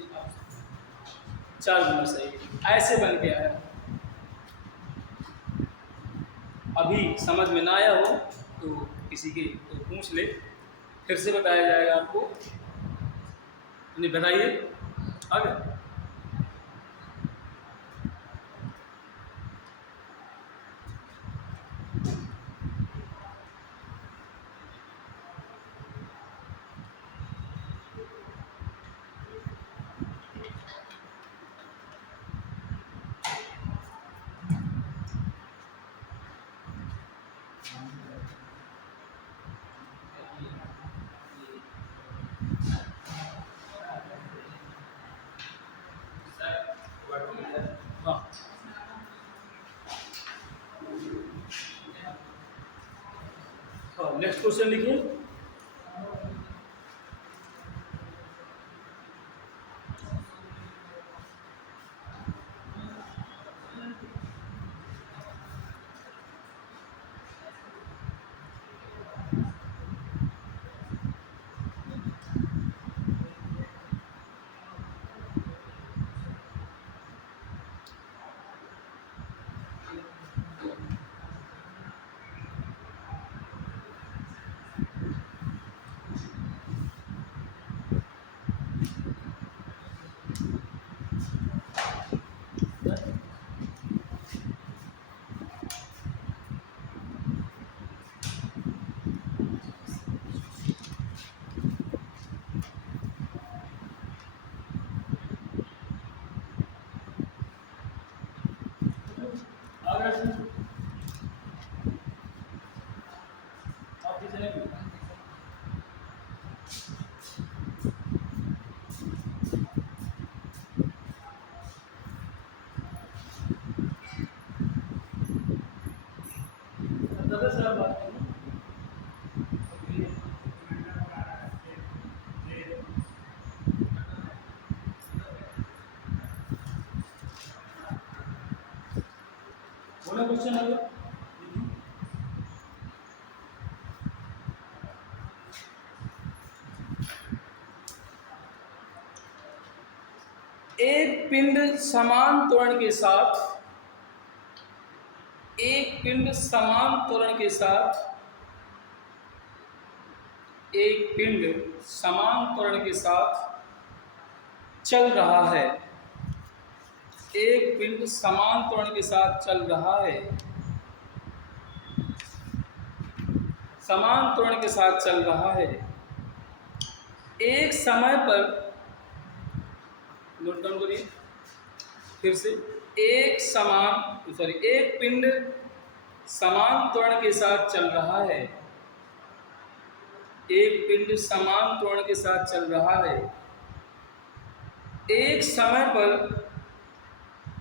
4 गुना सही, ऐसे बन के आया। अभी समझ में ना आया हो तो किसी के तो पूछ ले, फिर से बताया जाएगा आपको, नहीं बताइए आगे। हाँ, नेक्स्ट क्वेश्चन लिखिए। एक पिंड समान त्वरण के साथ एक पिंड समान त्वरण के साथ एक पिंड समान त्वरण के साथ चल रहा है। एक पिंड समान त्वरण के साथ चल रहा है। समान त्वरण के साथ चल रहा है। एक समय पर, नोट डाउन करिए फिर से, एक पिंड समान त्वरण के साथ चल रहा है। एक पिंड समान त्वरण के साथ चल रहा है। एक समय पर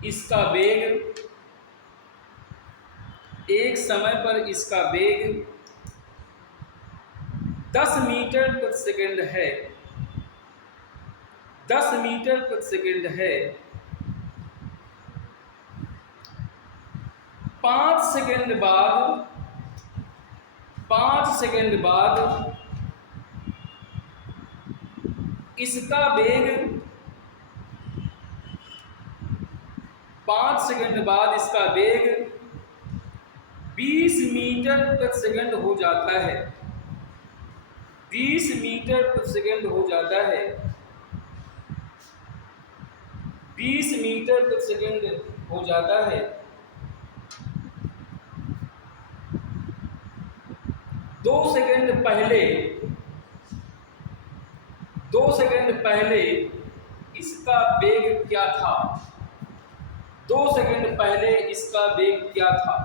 इसका वेग, एक समय पर इसका वेग 10 मीटर प्रति सेकंड है। 10 मीटर प्रति सेकंड है। 5 सेकंड बाद 5 सेकंड बाद इसका वेग 5 सेकंड बाद इसका वेग 20 मीटर प्रति सेकंड हो जाता है। 20 मीटर प्रति सेकंड हो जाता है। 20 मीटर प्रति सेकंड हो जाता है। 2 सेकंड पहले 2 सेकंड पहले इसका वेग क्या था? 2 सेकंड पहले इसका वेग क्या था?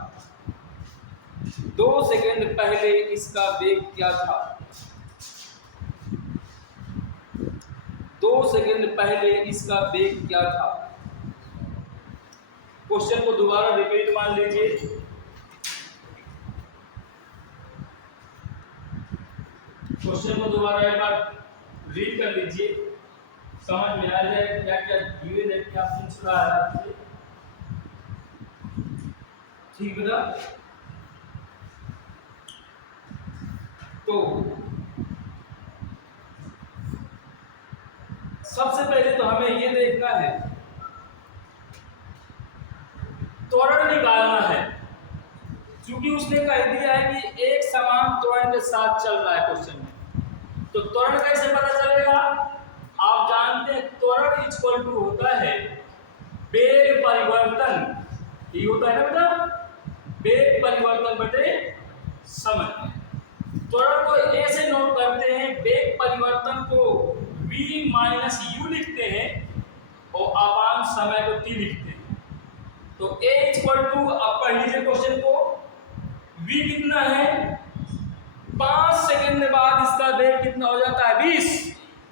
2 सेकंड पहले इसका वेग क्या था? 2 सेकंड पहले इसका वेग क्या था? क्वेश्चन को दोबारा रिपीट मान लीजिए। क्वेश्चन को दोबारा एक बार रीड कर लीजिए, समझ में आ जाए क्या क्या गिवन है, क्या पूछ रहा है आपसे। ठीक बेटा? तो सबसे पहले तो हमें ये देखना है, त्वरण निकालना है। क्योंकि उसने कह दिया है कि एक समान त्वरण के साथ चल रहा है क्वेश्चन में, तो त्वरण कैसे पता चलेगा? आप जानते हैं त्वरण इक्वल टू होता है वेग परिवर्तन। ये होता है ना बेटा, वेग परिवर्तन बटे समय। त्वरण को ए से नोट करते हैं, वेग परिवर्तन को v माइनस u लिखते हैं और अपान समय को t लिखते हैं। तो a इक्वल टू, अब पढ़ लीजिए क्वेश्चन को, v कितना है? 5 सेकंड बाद इसका वेग कितना हो जाता है? 20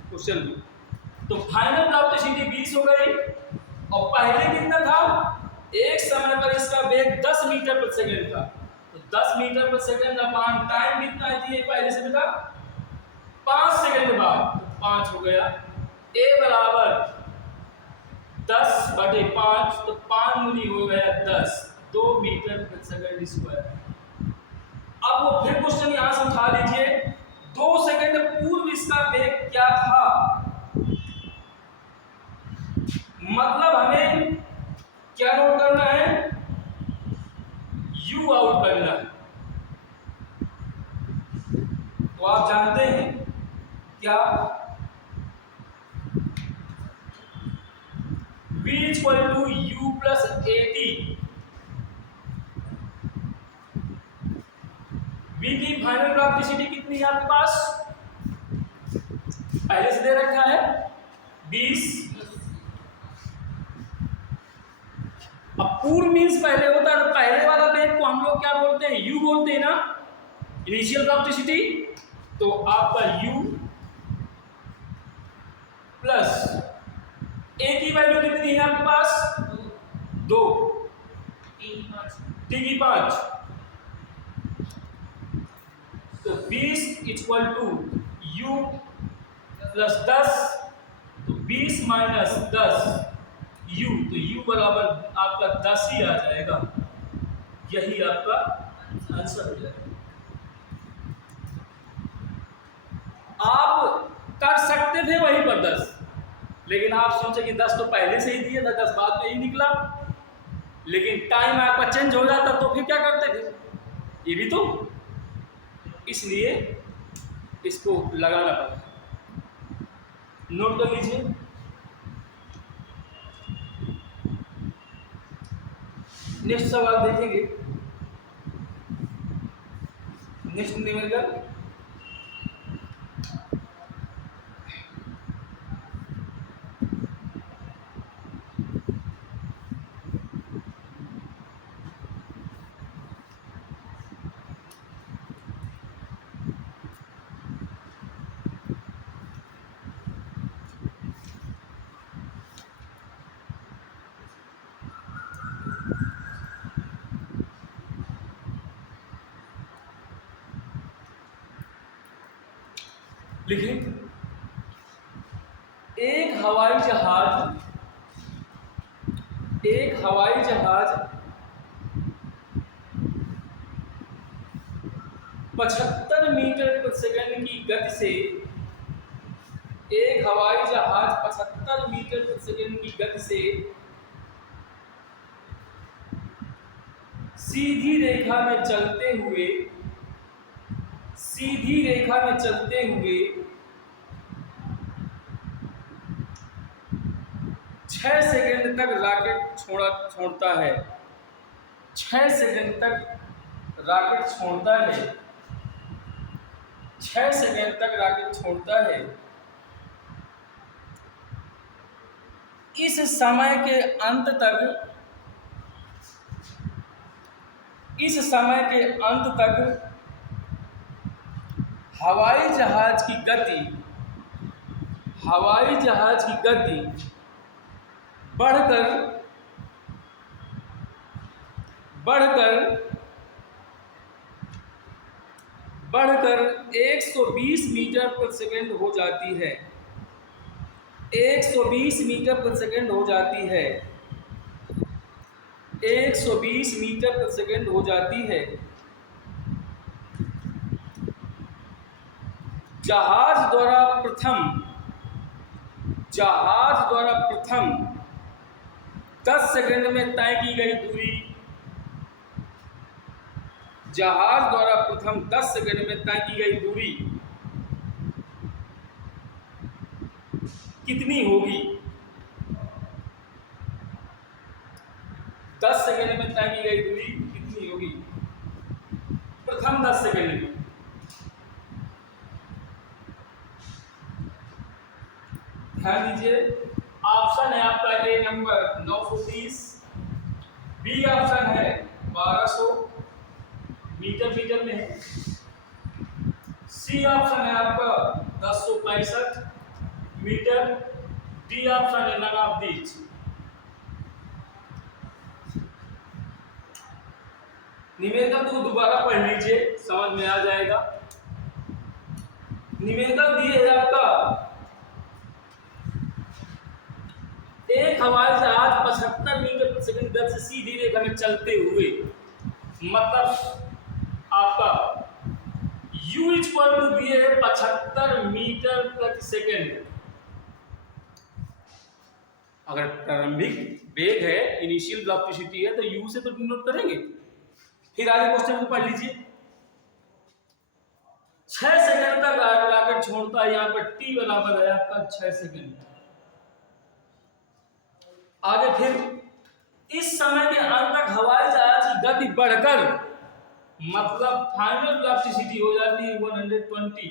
क्वेश्चन में। तो फाइनल वेलोसिटी 20 हो गई। और पहले कितना था? एक समय पर इसका वेग 10 मीटर प्रति सेकंड था। तो 10 मीटर प्रति सेकंड अपान टाइम कितना है पहले से बेटा? 5 सेकंड बाद, तो 5 हो गया। a बराबर 10 बटे 5, तो 5 गुनी हो गया 10, 2 मीटर प्रति सेकंड स्क्वायर। अब वो फिर क्वेश्चन यहां से उठा लीजिए, 2 सेकंड पूर्व इसका वेग क्या था? मतलब हमें क्या नोट करना है? u आउट करना है। तो आप जानते हैं क्या? v equal to u plus at। v की फाइनल वेलोसिटी कितनी है आपके पास? पहले से दे रखा है 20। अब पूर्व मीन्स पहले होता है, तो पहले वाला वेग को हम लोग क्या बोलते हैं? u बोलते हैं ना, इनिशियल वेलोसिटी। तो आपका u प्लस a की वैल्यू कितनी है आपके पास? 2, t की 5। तो 20 इक्वल टू u प्लस 10, तो 20 माइनस 10 u, तो u बराबर आपका 10 ही आ जाएगा। यही आपका आंसर हो जाएगा। आप कर सकते थे वहीं पर 10, लेकिन आप सोचे कि 10 तो पहले से ही दिया था, 10 बाद में ही निकला, लेकिन टाइम आपका चेंज हो जाता तो फिर क्या करते थे? ये भी तो, इसलिए इसको लगाना पड़ा। नोट कर लीजिए। नेक्स्ट सवाल देखेंगे। नेक्स्ट न्यूमेरिकल, लिखिए। एक हवाई जहाज 75 मीटर प्रति सेकंड की गति से, एक हवाई जहाज 75 मीटर प्रति सेकंड की गति से सीधी रेखा में चलते हुए 6 सेकंड तक रॉकेट छोड़ता है। 6 सेकंड तक रॉकेट छोड़ता है। 6 सेकंड तक रॉकेट छोड़ता है। इस समय के अंत तक हवाई जहाज की गति बढ़कर 120 मीटर प्रति सेकंड हो जाती है। 120 मीटर प्रति सेकंड हो जाती है। 120 मीटर प्रति सेकंड हो जाती है। जहाज द्वारा प्रथम 10 सेकंड में तय की गई दूरी, जहाज द्वारा प्रथम 10 सेकंड में तय की गई दूरी कितनी होगी? 10 सेकंड में तय की गई दूरी कितनी होगी? प्रथम 10 सेकंड में। ध्यान दीजिए, ऑप्शन है आपका ए नंबर 930, बी ऑप्शन है 1200 मीटर में है, सी ऑप्शन है आपका 1065 मीटर, डी ऑप्शन है नन ऑफ दीज। न्यूमेरिकल को दोबारा पढ़ लीजिए, समझ में आ जाएगा। न्यूमेरिकल दिए है आपका, एक हवाई जहाज 75 मीटर प्रति सेकंड गति से सीधी रेखा में चलते हुए, मतलब आपका u इक्वल टू दिए है 75 मीटर प्रति सेकंड। अगर प्रारंभिक वेग है, इनिशियल वेलोसिटी है, तो u से तो डिनोट करेंगे। फिर आगे क्वेश्चन को पढ़ लीजिए। 6 सेकंड तक रॉकेट छोड़ता है, यहाँ पर t बराबर है आपका 6 सेकंड। आगे फिर इस समय के अंत तक हवाई जहाज की गति बढ़कर, मतलब फाइनल वेलोसिटी हो जाती है 120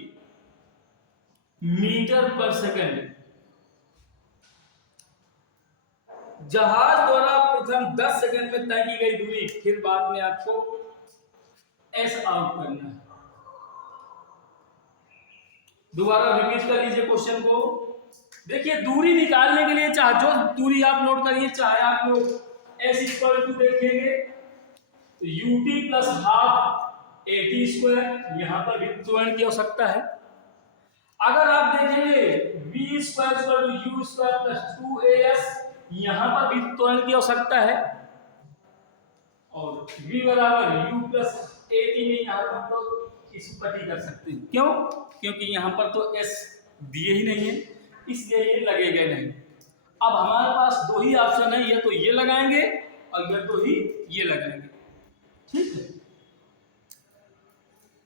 मीटर पर सेकंड। जहाज द्वारा प्रथम 10 सेकंड में तय की गई दूरी, फिर बाद में आपको एस आउट करना है। दोबारा रिपीट कर लीजिए क्वेश्चन को। देखिए, दूरी निकालने के लिए चाहे जो दूरी आप नोट करिए, चाहे आप लोग एस इक्वल टू देखेंगे तो UT plus half eighty square, यहां पर भी त्वरण की आवश्यकता है। अगर आप देखेंगे v square equal to u square plus 2as, यहां पर भी त्वरण की आवश्यकता है। और v बराबर u प्लस एटी में यहां पर तो इसको कटी कर सकते हैं। क्यों? क्योंकि यहां पर तो s दिए ही नहीं है, इसलिए ये लगेगा नहीं। अब हमारे पास दो ही ऑप्शन है, या तो ये लगाएंगे और या तो ही ये लगाएंगे। ठीक है,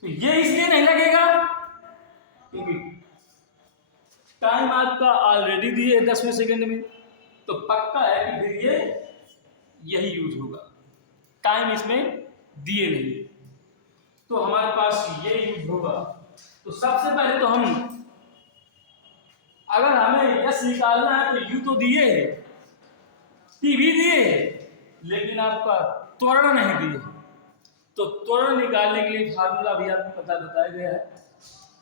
तो ये इसलिए नहीं लगेगा क्योंकि टाइम आपका ऑलरेडी दिए 10वें सेकंड में, तो पक्का है कि फिर ये यही यूज होगा, टाइम इसमें दिए नहीं, तो हमारे पास ये यूज होगा। तो सबसे पहले तो हम, अगर हमें यस निकालना है तो यू तो दिए है, टी भी दिए है, लेकिन आपका त्वरण नहीं दिए, तो त्वरण निकालने के लिए फार्मूला भी आपको पता बताया गया है।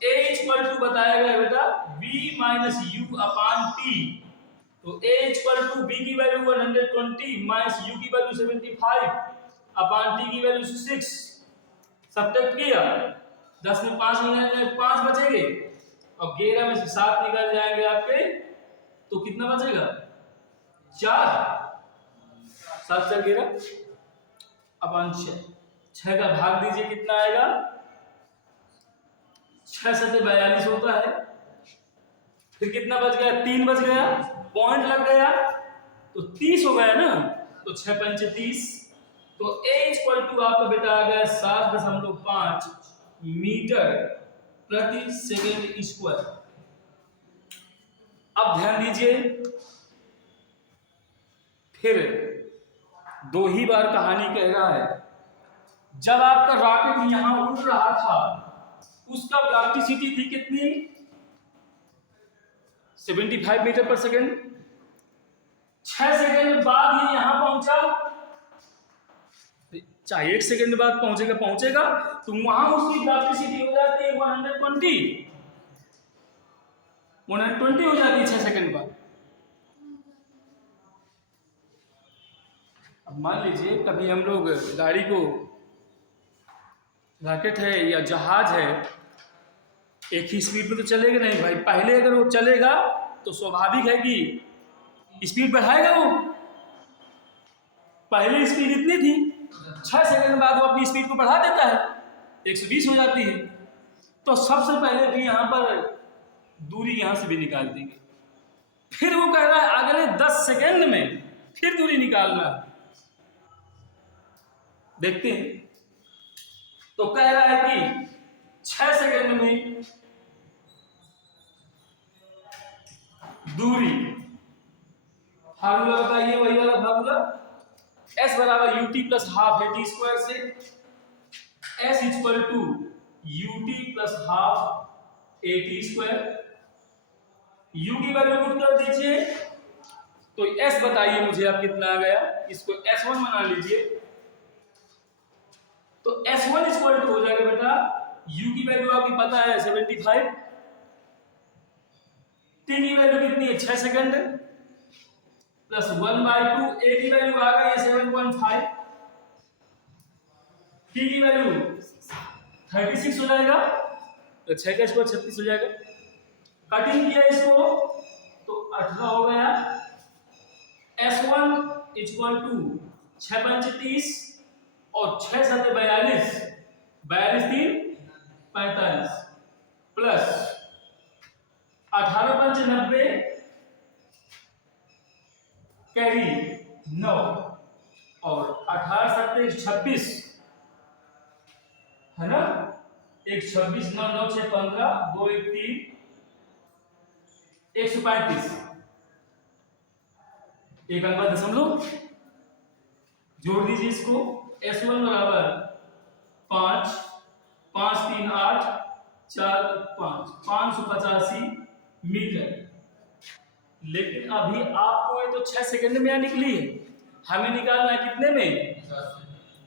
A इक्वल टू बताया गया है बेटा v minus you upon T, तो A इक्वल टू b की वैल्यू 120 माइनस u की वैल्यू 75 अपॉन t की वैल्यू 6, सब्ट्रैक्ट किया, 10 में 5 निकालेंगे 5 बचेंगे, और 11 में से 7 निकल जाएंगे आपके, तो कितना बचेगा 4, 7 से 11 अपॉन 6 का भाग दीजिए, कितना आएगा 6 से 42 होता है, फिर कितना बच गया 3 बच गया, पॉइंट लग गया तो 30 हो गया ना, तो 6 पंचे 30, तो A इक्वल टू आपका बेटा आ गया 7.5 मीटर प्रति सेकेंड स्क्वायर। अब ध्यान दीजिए, फिर दो ही बार कहानी कह रहा है, जब आपका रॉकेट यहां उड़ रहा था उसका वेलोसिटी थी कितनी 75 मीटर पर सेकेंड, 6 सेकेंड बाद ये यहां पहुंचा, चाहे 1 सेकेंड बाद पहुंचेगा तो वहां उसकी वेलोसिटी हो जाती है 120 हो जाती है 6 सेकेंड बाद। अब मान लीजिए कभी हम लोग गाड़ी को, रॉकेट है या जहाज है, एक ही स्पीड में तो चलेगा नहीं भाई, पहले अगर वो चलेगा तो स्वाभाविक है कि स्पीड बढ़ाएगा, वो पहले स्पीड इतनी थी, 6 सेकंड बाद वो अपनी स्पीड को बढ़ा देता है, 120 हो जाती है। तो सबसे पहले भी यहाँ पर दूरी यहाँ से भी निकाल देंगे, फिर वो कह रहा है अगले 10 सेकंड में फिर दूरी निकालना, देखते हैं। तो कह रहा है कि 6 सेकंड में दूरी, फार्मूला बताइए वही वाला फार्मूला, S बराबर यूटी प्लस हाफ है टी स्क्वायर से, S equal to u t plus half a t square, U की वैल्यू पुट कर दीजिए, तो S बताइए मुझे आप कितना आ गया, इसको S1 बना लीजिए, तो S1 इक्वल टू हो जाएगा बेटा, U की वैल्यू आपकी पता है 75, T की वैल्यू कितनी है 6 सेकंड, प्लस 1/2, A की वैल्यू आ गई है 7.5, T की वैल्यू 36 हो जाएगा, तो 6 का स्क्वायर 36 हो जाएगा, कटिंग किया इसको तो 18 हो गया, S1 इक्वल टू 6 पंचे 30 और 6 सते 42, 42 3 45 प्लस 18 पंचे 90 कैरी 9 और 18 सत्ते 26 है ना, 1 26 9 9 6 15 2 1 3 135, एक अंक दशमलव जोड़ दीजिए इसको, S1 बराबर 5 5 3 8 4 5 585 मीटर। लेकिन अभी आपको ये तो 6 सेकंड में निकली है, हमें निकालना है कितने में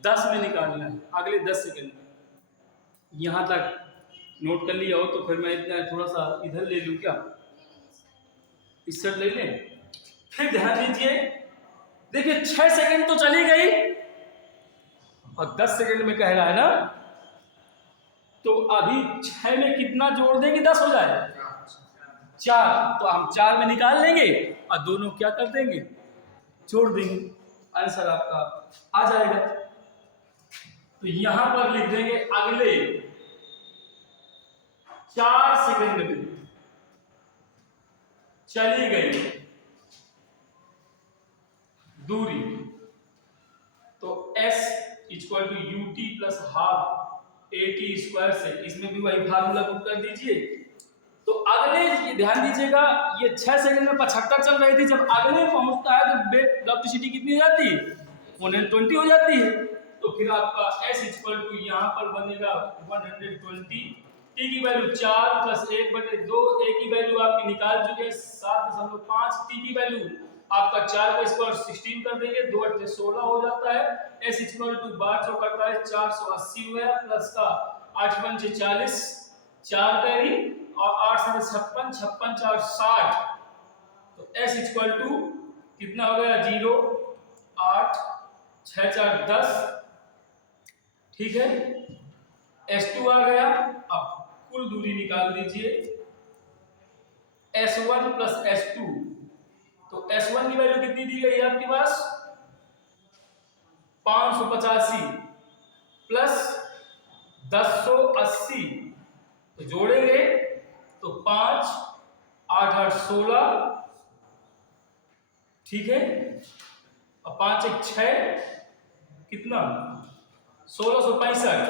10 में निकालना है, अगले 10 सेकंड में। यहाँ तक नोट कर लिया हो तो फिर मैं इतना थोड़ा सा इधर ले लूँ क्या, इस साइड ले लें। फिर ध्यान दीजिए, देखिए 6 सेकंड तो चली गई और 10 सेकंड में कह रहा है ना, तो अभी 6 में कितना जोड़ देंगे 10 हो जाए 4, तो हम 4 में निकाल लेंगे और दोनों क्या कर देंगे जोड़ देंगे, आंसर आपका आ जाएगा। तो यहां पर लिख देंगे अगले 4 सेकंड में चली गई दूरी, तो s equal to ut plus half at square से, इसमें भी वही फार्मूला पुट कर दीजिए। तो अगले ये ध्यान दीजिएगा, ये 6 सेकंड में 75 चल रही थी, जब अगले पहुंचता है तो वेलोसिटी कितनी हो जाती है, 120 हो जाती है। तो फिर आपका s इक्वल टू यहाँ पर बनेगा 120, t की वैल्यू 4 प्लस 1/2, a की वैल्यू आपकी निकाल चुके हैं 7.5, t की वैल्यू आपका 4 का स्क्वायर 16 कर देंगे, 2 8 16 हो जाता है। s इक्वल टू 12 सौ करता है 480 हुआ प्लस का 8 पंचे 40, 4 कैरी और 8 से 56, 56 4 60। तो s इक्वल टू कितना हो गया, 0 8 6 4 10, ठीक है। s2 आ गया। अब कुल दूरी निकाल दीजिए, s1 प्लस s2, तो s1 की वैल्यू कितनी दी गई है आपके पास, 585 प्लस 1080, तो जोड़ेंगे तो 5 8 8 16, ठीक है। अब 5 1 6 कितना, 1665,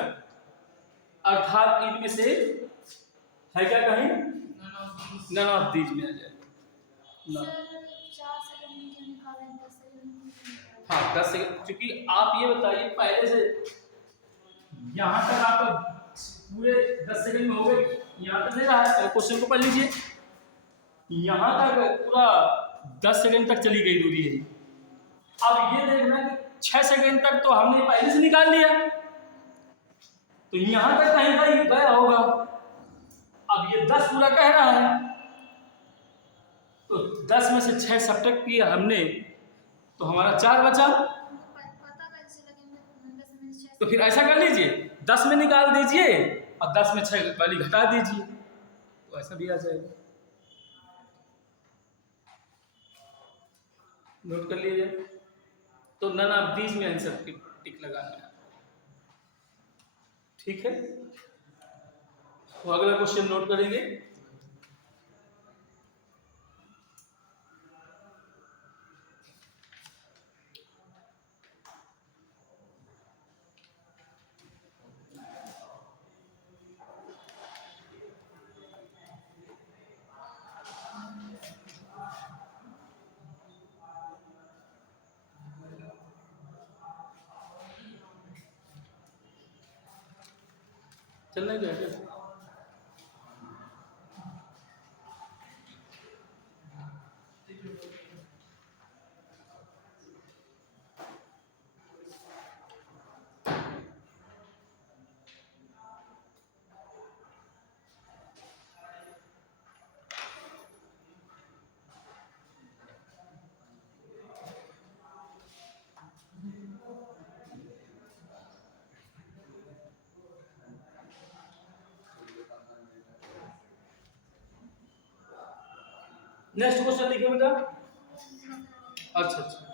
अर्थात इनमें से है क्या, कहीं नन ऑफ दीज में आ जाएगा। हाँ 10 सेकंड, क्योंकि आप ये बताइए पहले से यहाँ तक आपका पूरे 10 सेकंड में हो गए, यहाँ तक ले रहा है, क्वेश्चन को पढ़ लीजिए, यहाँ तक पूरा 10 सेकंड तक चली गई दूरी है। अब ये देखना कि 6 सेकंड तक तो हमने पहले से निकाल लिया, तो यहाँ तक कहीं कहीं गया होगा। अब ये 10 पूरा कह रहा है, तो 10 में से 6 सब्ट्रैक्ट किया हमने, तो हमारा 4 बचा। तो फिर ऐसा कर लीजिए, 10 में निकाल दीजिए और 10 में 6 वाली घटा दीजिए, तो ऐसा भी आ जाएगा। नोट कर लीजिए। तो नन ऑफ दीज में आंसर टिक लगाना है, ठीक है। तो अगला क्वेश्चन नोट करेंगे। चलना ही जाएगा। नेक्स्ट क्वेश्चन लिखिए बेटा। अच्छा अच्छा,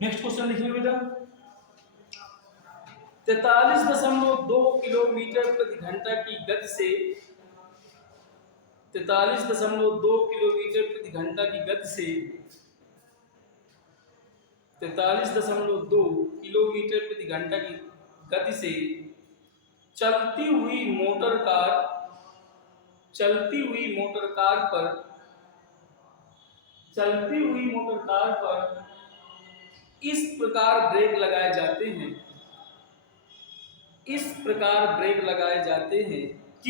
नेक्स्ट क्वेश्चन लिखिए बेटा। 43.2 किलोमीटर प्रति घंटा की गति से 43.2 किलोमीटर प्रति घंटा की गति से 43.2 किलोमीटर प्रति घंटा की गति से चलती हुई मोटर कार पर इस प्रकार ब्रेक लगाए जाते हैं कि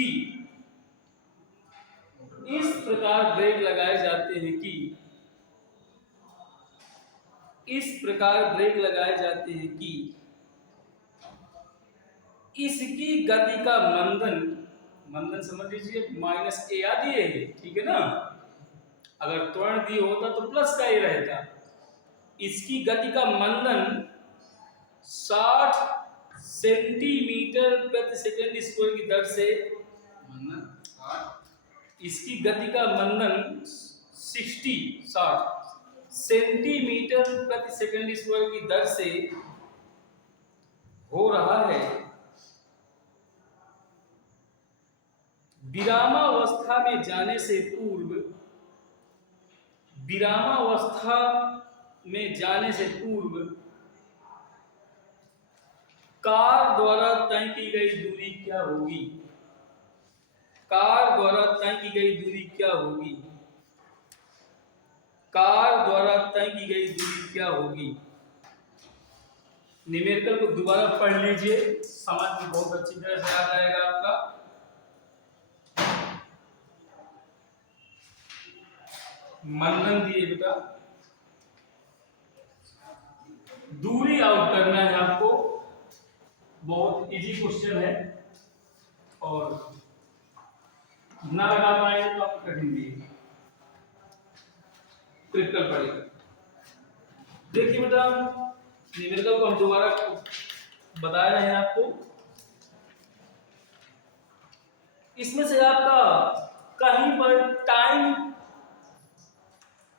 इसकी गति का मंदन समझ लीजिए -a आ दिए है, ठीक है ना। अगर त्वरण दिए होता तो प्लस का a रहता। इसकी गति का मंदन 60 सेंटीमीटर प्रति सेकंड स्क्वायर की दर से इसकी गति का मंदन 60 सेंटीमीटर प्रति सेकंड स्क्वायर की दर से हो रहा है। विरामावस्था में जाने से पूर्व कार द्वारा तय की गई दूरी क्या होगी? न्यूमेरिकल को दोबारा पढ़ लीजिए, समझ में बहुत अच्छी तरह से आ जाएगा आपका। मंदन दिए बेटा, दूरी आउट करना है आपको। बहुत इजी क्वेश्चन है और ना लगा पाए तो आपको कठिन दिए, क्रिटिकल पड़ेगा। देखिए बेटा, न्यूमेरिकल को हम दोबारा बता रहे हैं आपको। इसमें से आपका कहीं पर टाइम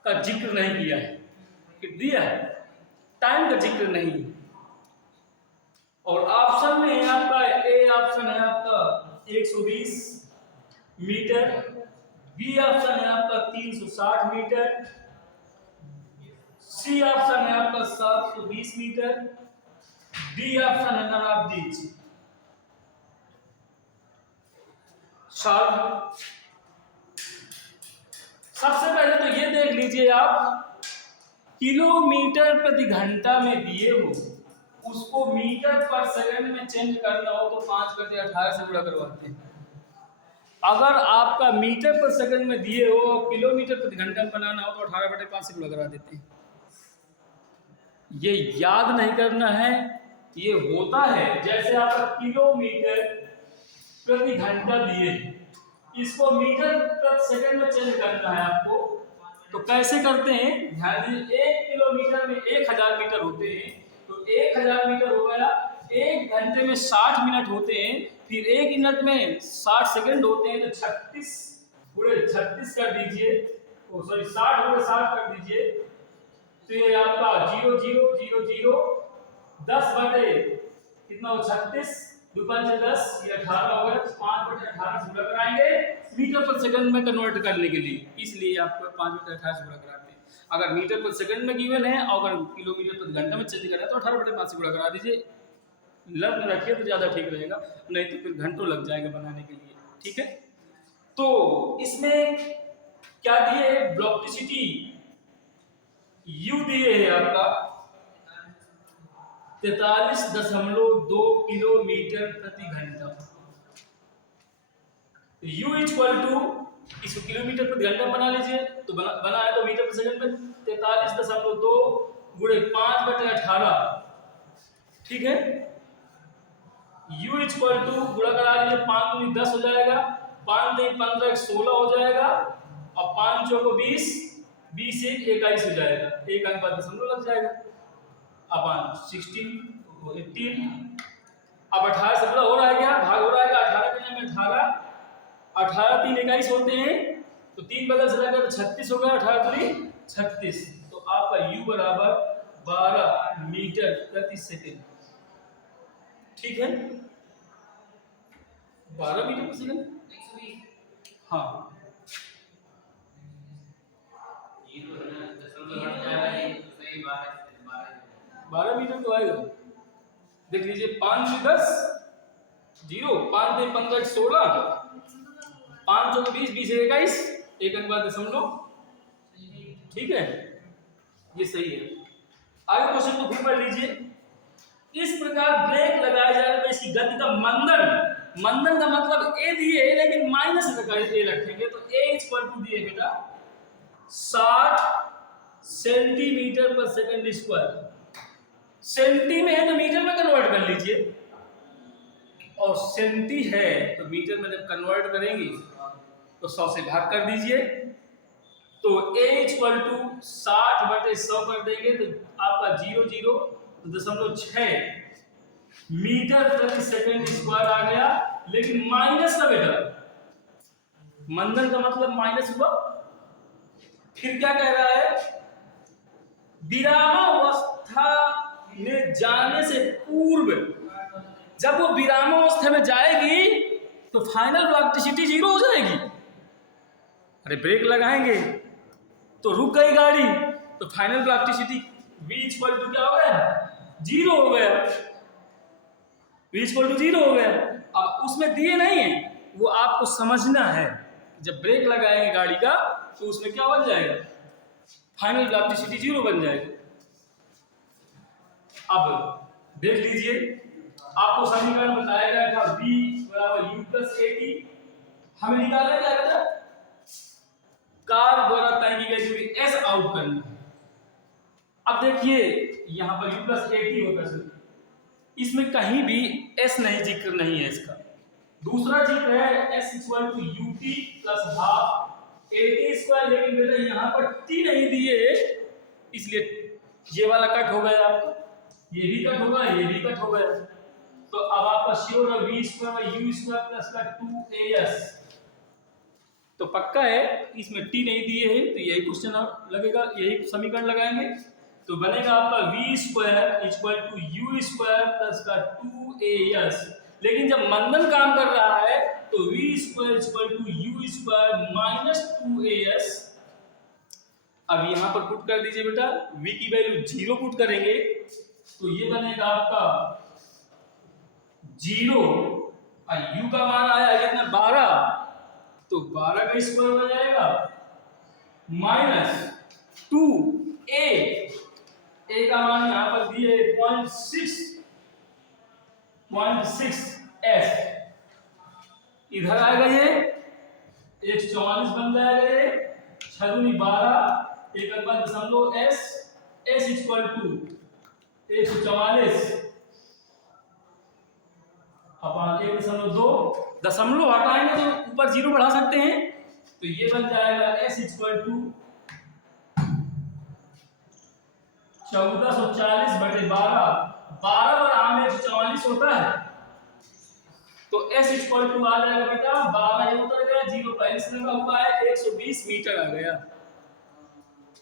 का जिक्र नहीं किया है, दिया है टाइम का जिक्र नहीं। और ऑप्शन में है आपका ए ऑप्शन है आपका 120 मीटर, बी ऑप्शन है आपका 360 मीटर, सी ऑप्शन है आपका 720 मीटर, डी ऑप्शन है नन ऑफ दीज। सबसे पहले तो ये देख लीजिए आप, किलोमीटर प्रति घंटा में दिए हो, उसको मीटर पर सेकंड में चेंज करना हो तो 5/18 से गुणा करवाते हैं। अगर आपका मीटर पर सेकंड में दिए हो और किलोमीटर प्रति घंटा में बनाना हो तो 18/5 से गुणा करा देते हैं। ये याद नहीं करना है, ये होता है। जैसे आपका किलोमीटर प्रति घंटा दिए, इसको मीटर प्रति सेकंड में चेंज करना है आपको, तो कैसे करते हैं ध्यान दीजिए। 1 किलोमीटर में 1000 मीटर होते हैं, तो 1000 मीटर हो गया। 1 घंटे में 60 मिनट होते हैं, फिर 1 मिनट में 60 सेकंड होते हैं, तो 36 × 36 कर दीजिए, 60 × 60 कर दीजिए। तो ये आपका 0 0 0 0 10 बटे कितना हो 36, 2 5 10, ये 18 होगा। 5/18 से गुणा कराएंगे मीटर पर सेकंड में कन्वर्ट करने के लिए, इसलिए आपको 5/18 से गुणा कराते हैं। अगर मीटर पर सेकंड में गिवन है और अगर किलोमीटर प्रति घंटा में चेंज करना है तो 18/5 से गुणा करा दीजिए। लग रखिए तो ज़्यादा ठीक रहेगा, नहीं तो फिर घंटों लग जाएगा बनाने के लिए, ठीक है। तो इसमें क्या दिए है, वेलोसिटी u दिए है आपका 43.2 किलोमीटर प्रति घंटा। u इसको किलोमीटर प्रति घंटा बना लीजिए, तो बना है तो मीटर प्रति सेकंड में 43.2 × 5/18, ठीक है। u गुणा करा लीजिए, 5 × 10 हो जाएगा, 5 × 15 16 हो जाएगा, और 5 × 4 20, 20 1 21 हो जाएगा, 1 अंक बाद दशमलव लग जाएगा। अब 16 18, अब 18 से पूरा हो रहा है क्या, भाग हो रहा है क्या, 18 के में 18, 18 3 21 होते हैं, तो 3 बदल से जाएगा तो 36 होगा, 18 3 36। तो आपका u बराबर 12 मीटर प्रति सेकंड, ठीक है। 12 मीटर प्रति सेकंड, हाँ 12 मीटर तो आएगा। देख लीजिए 5 से 10 0, 5 से 15 16, 5 चौके 20, 20 से 21, एक अंक बाद दशमलव। ठीक है, ये सही है। आगे क्वेश्चन को फिर पढ़ लीजिए। इस प्रकार ब्रेक लगाया जाए तो इसकी गति का मंदन, मंदन का मतलब ए दिए लेकिन माइनस ए रखेंगे तो ए इक्वल टू दिए बेटा 60 सेंटीमीटर पर सेकंड स्क्वायर। सेंटी में है तो मीटर में कन्वर्ट कर लीजिए, और सेंटी है तो मीटर में जब कन्वर्ट करेंगे तो 100 से भाग कर दीजिए, तो a इक्वल टू 60/100 कर देंगे तो आपका 0.06 मीटर प्रति सेकंड स्क्वायर आ गया। लेकिन माइनस का बेटा, मंदन का मतलब माइनस हुआ। फिर क्या कह रहा है, विरामावस्था में जाने से पूर्व, जब वो विरामावस्था में जाएगी तो फाइनल वेलोसिटी 0 हो जाएगी। अरे ब्रेक लगाएंगे तो रुक गई गाड़ी, तो final velocity v equal to क्या हो गया, 0 हो गया। v इक्वल टू 0 हो गया। अब उसमें दिए नहीं है, वो आपको समझना है। जब ब्रेक लगाएंगे गाड़ी का तो उसमें क्या बन जाएगा, फाइनल वेलोसिटी 0 बन जाएगा। अब देख लीजिए, आपको समीकरण बताया गया था v बराबर u प्लस at, हमें निकालना क्या था, कार द्वारा तय की गई दूरी s आउट करनी है। अब देखिए यहां पर u प्लस at होता है, इसमें कहीं भी s नहीं, जिक्र नहीं है इसका। दूसरा जिक्र है s equal to ut plus half at square, लेकिन बेटा यहां पर t नहीं दिए, इसलिए ये वाला कट हो गया, ये भी कट होगा, ये भी कट हो गया। तो अब आपका श्योर है v square u square plus का 2as, तो पक्का है इसमें t नहीं दिए हैं तो यही क्वेश्चन लगेगा, यही समीकरण लगाएंगे तो बनेगा आपका v square equal to u square plus का 2as। लेकिन जब मंदन काम कर रहा है तो v square equal to u square minus 2as। अब यहाँ पर पुट कर दीजिए बेटा, v की वैल्यू 0 पुट करेंगे तो ये बनेगा आपका 0 और u का मान आया कितना 12, तो 12 का स्क्वायर हो जाएगा माइनस 2a, a का मान यहां पर दिए 0.6s, इधर आएगा ये 144 बन जाएगा, ये 6 दूनी 12, एक अंक दशमलव s इक्वल टू 144 अपन 1.2 दशमलव हटाएंगे तो ऊपर 0 बढ़ा सकते हैं, तो ये बन जाएगा s इक्वल टू 1440/12, 12 और आम 144 होता है, तो s इक्वल टू आ जाएगा बेटा 12 ये उतर गया, 0 का s लगा हुआ है, 120 मीटर आ गया,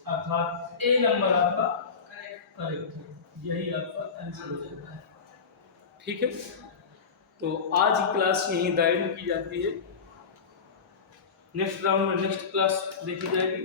अर्थात ए नंबर आपका करेक्ट है, यही आपका आंसर हो जाता है। ठीक है, तो आज की क्लास यहीं दायरे की जाती है, नेक्स्ट राउंड में नेक्स्ट क्लास देखी जाएगी।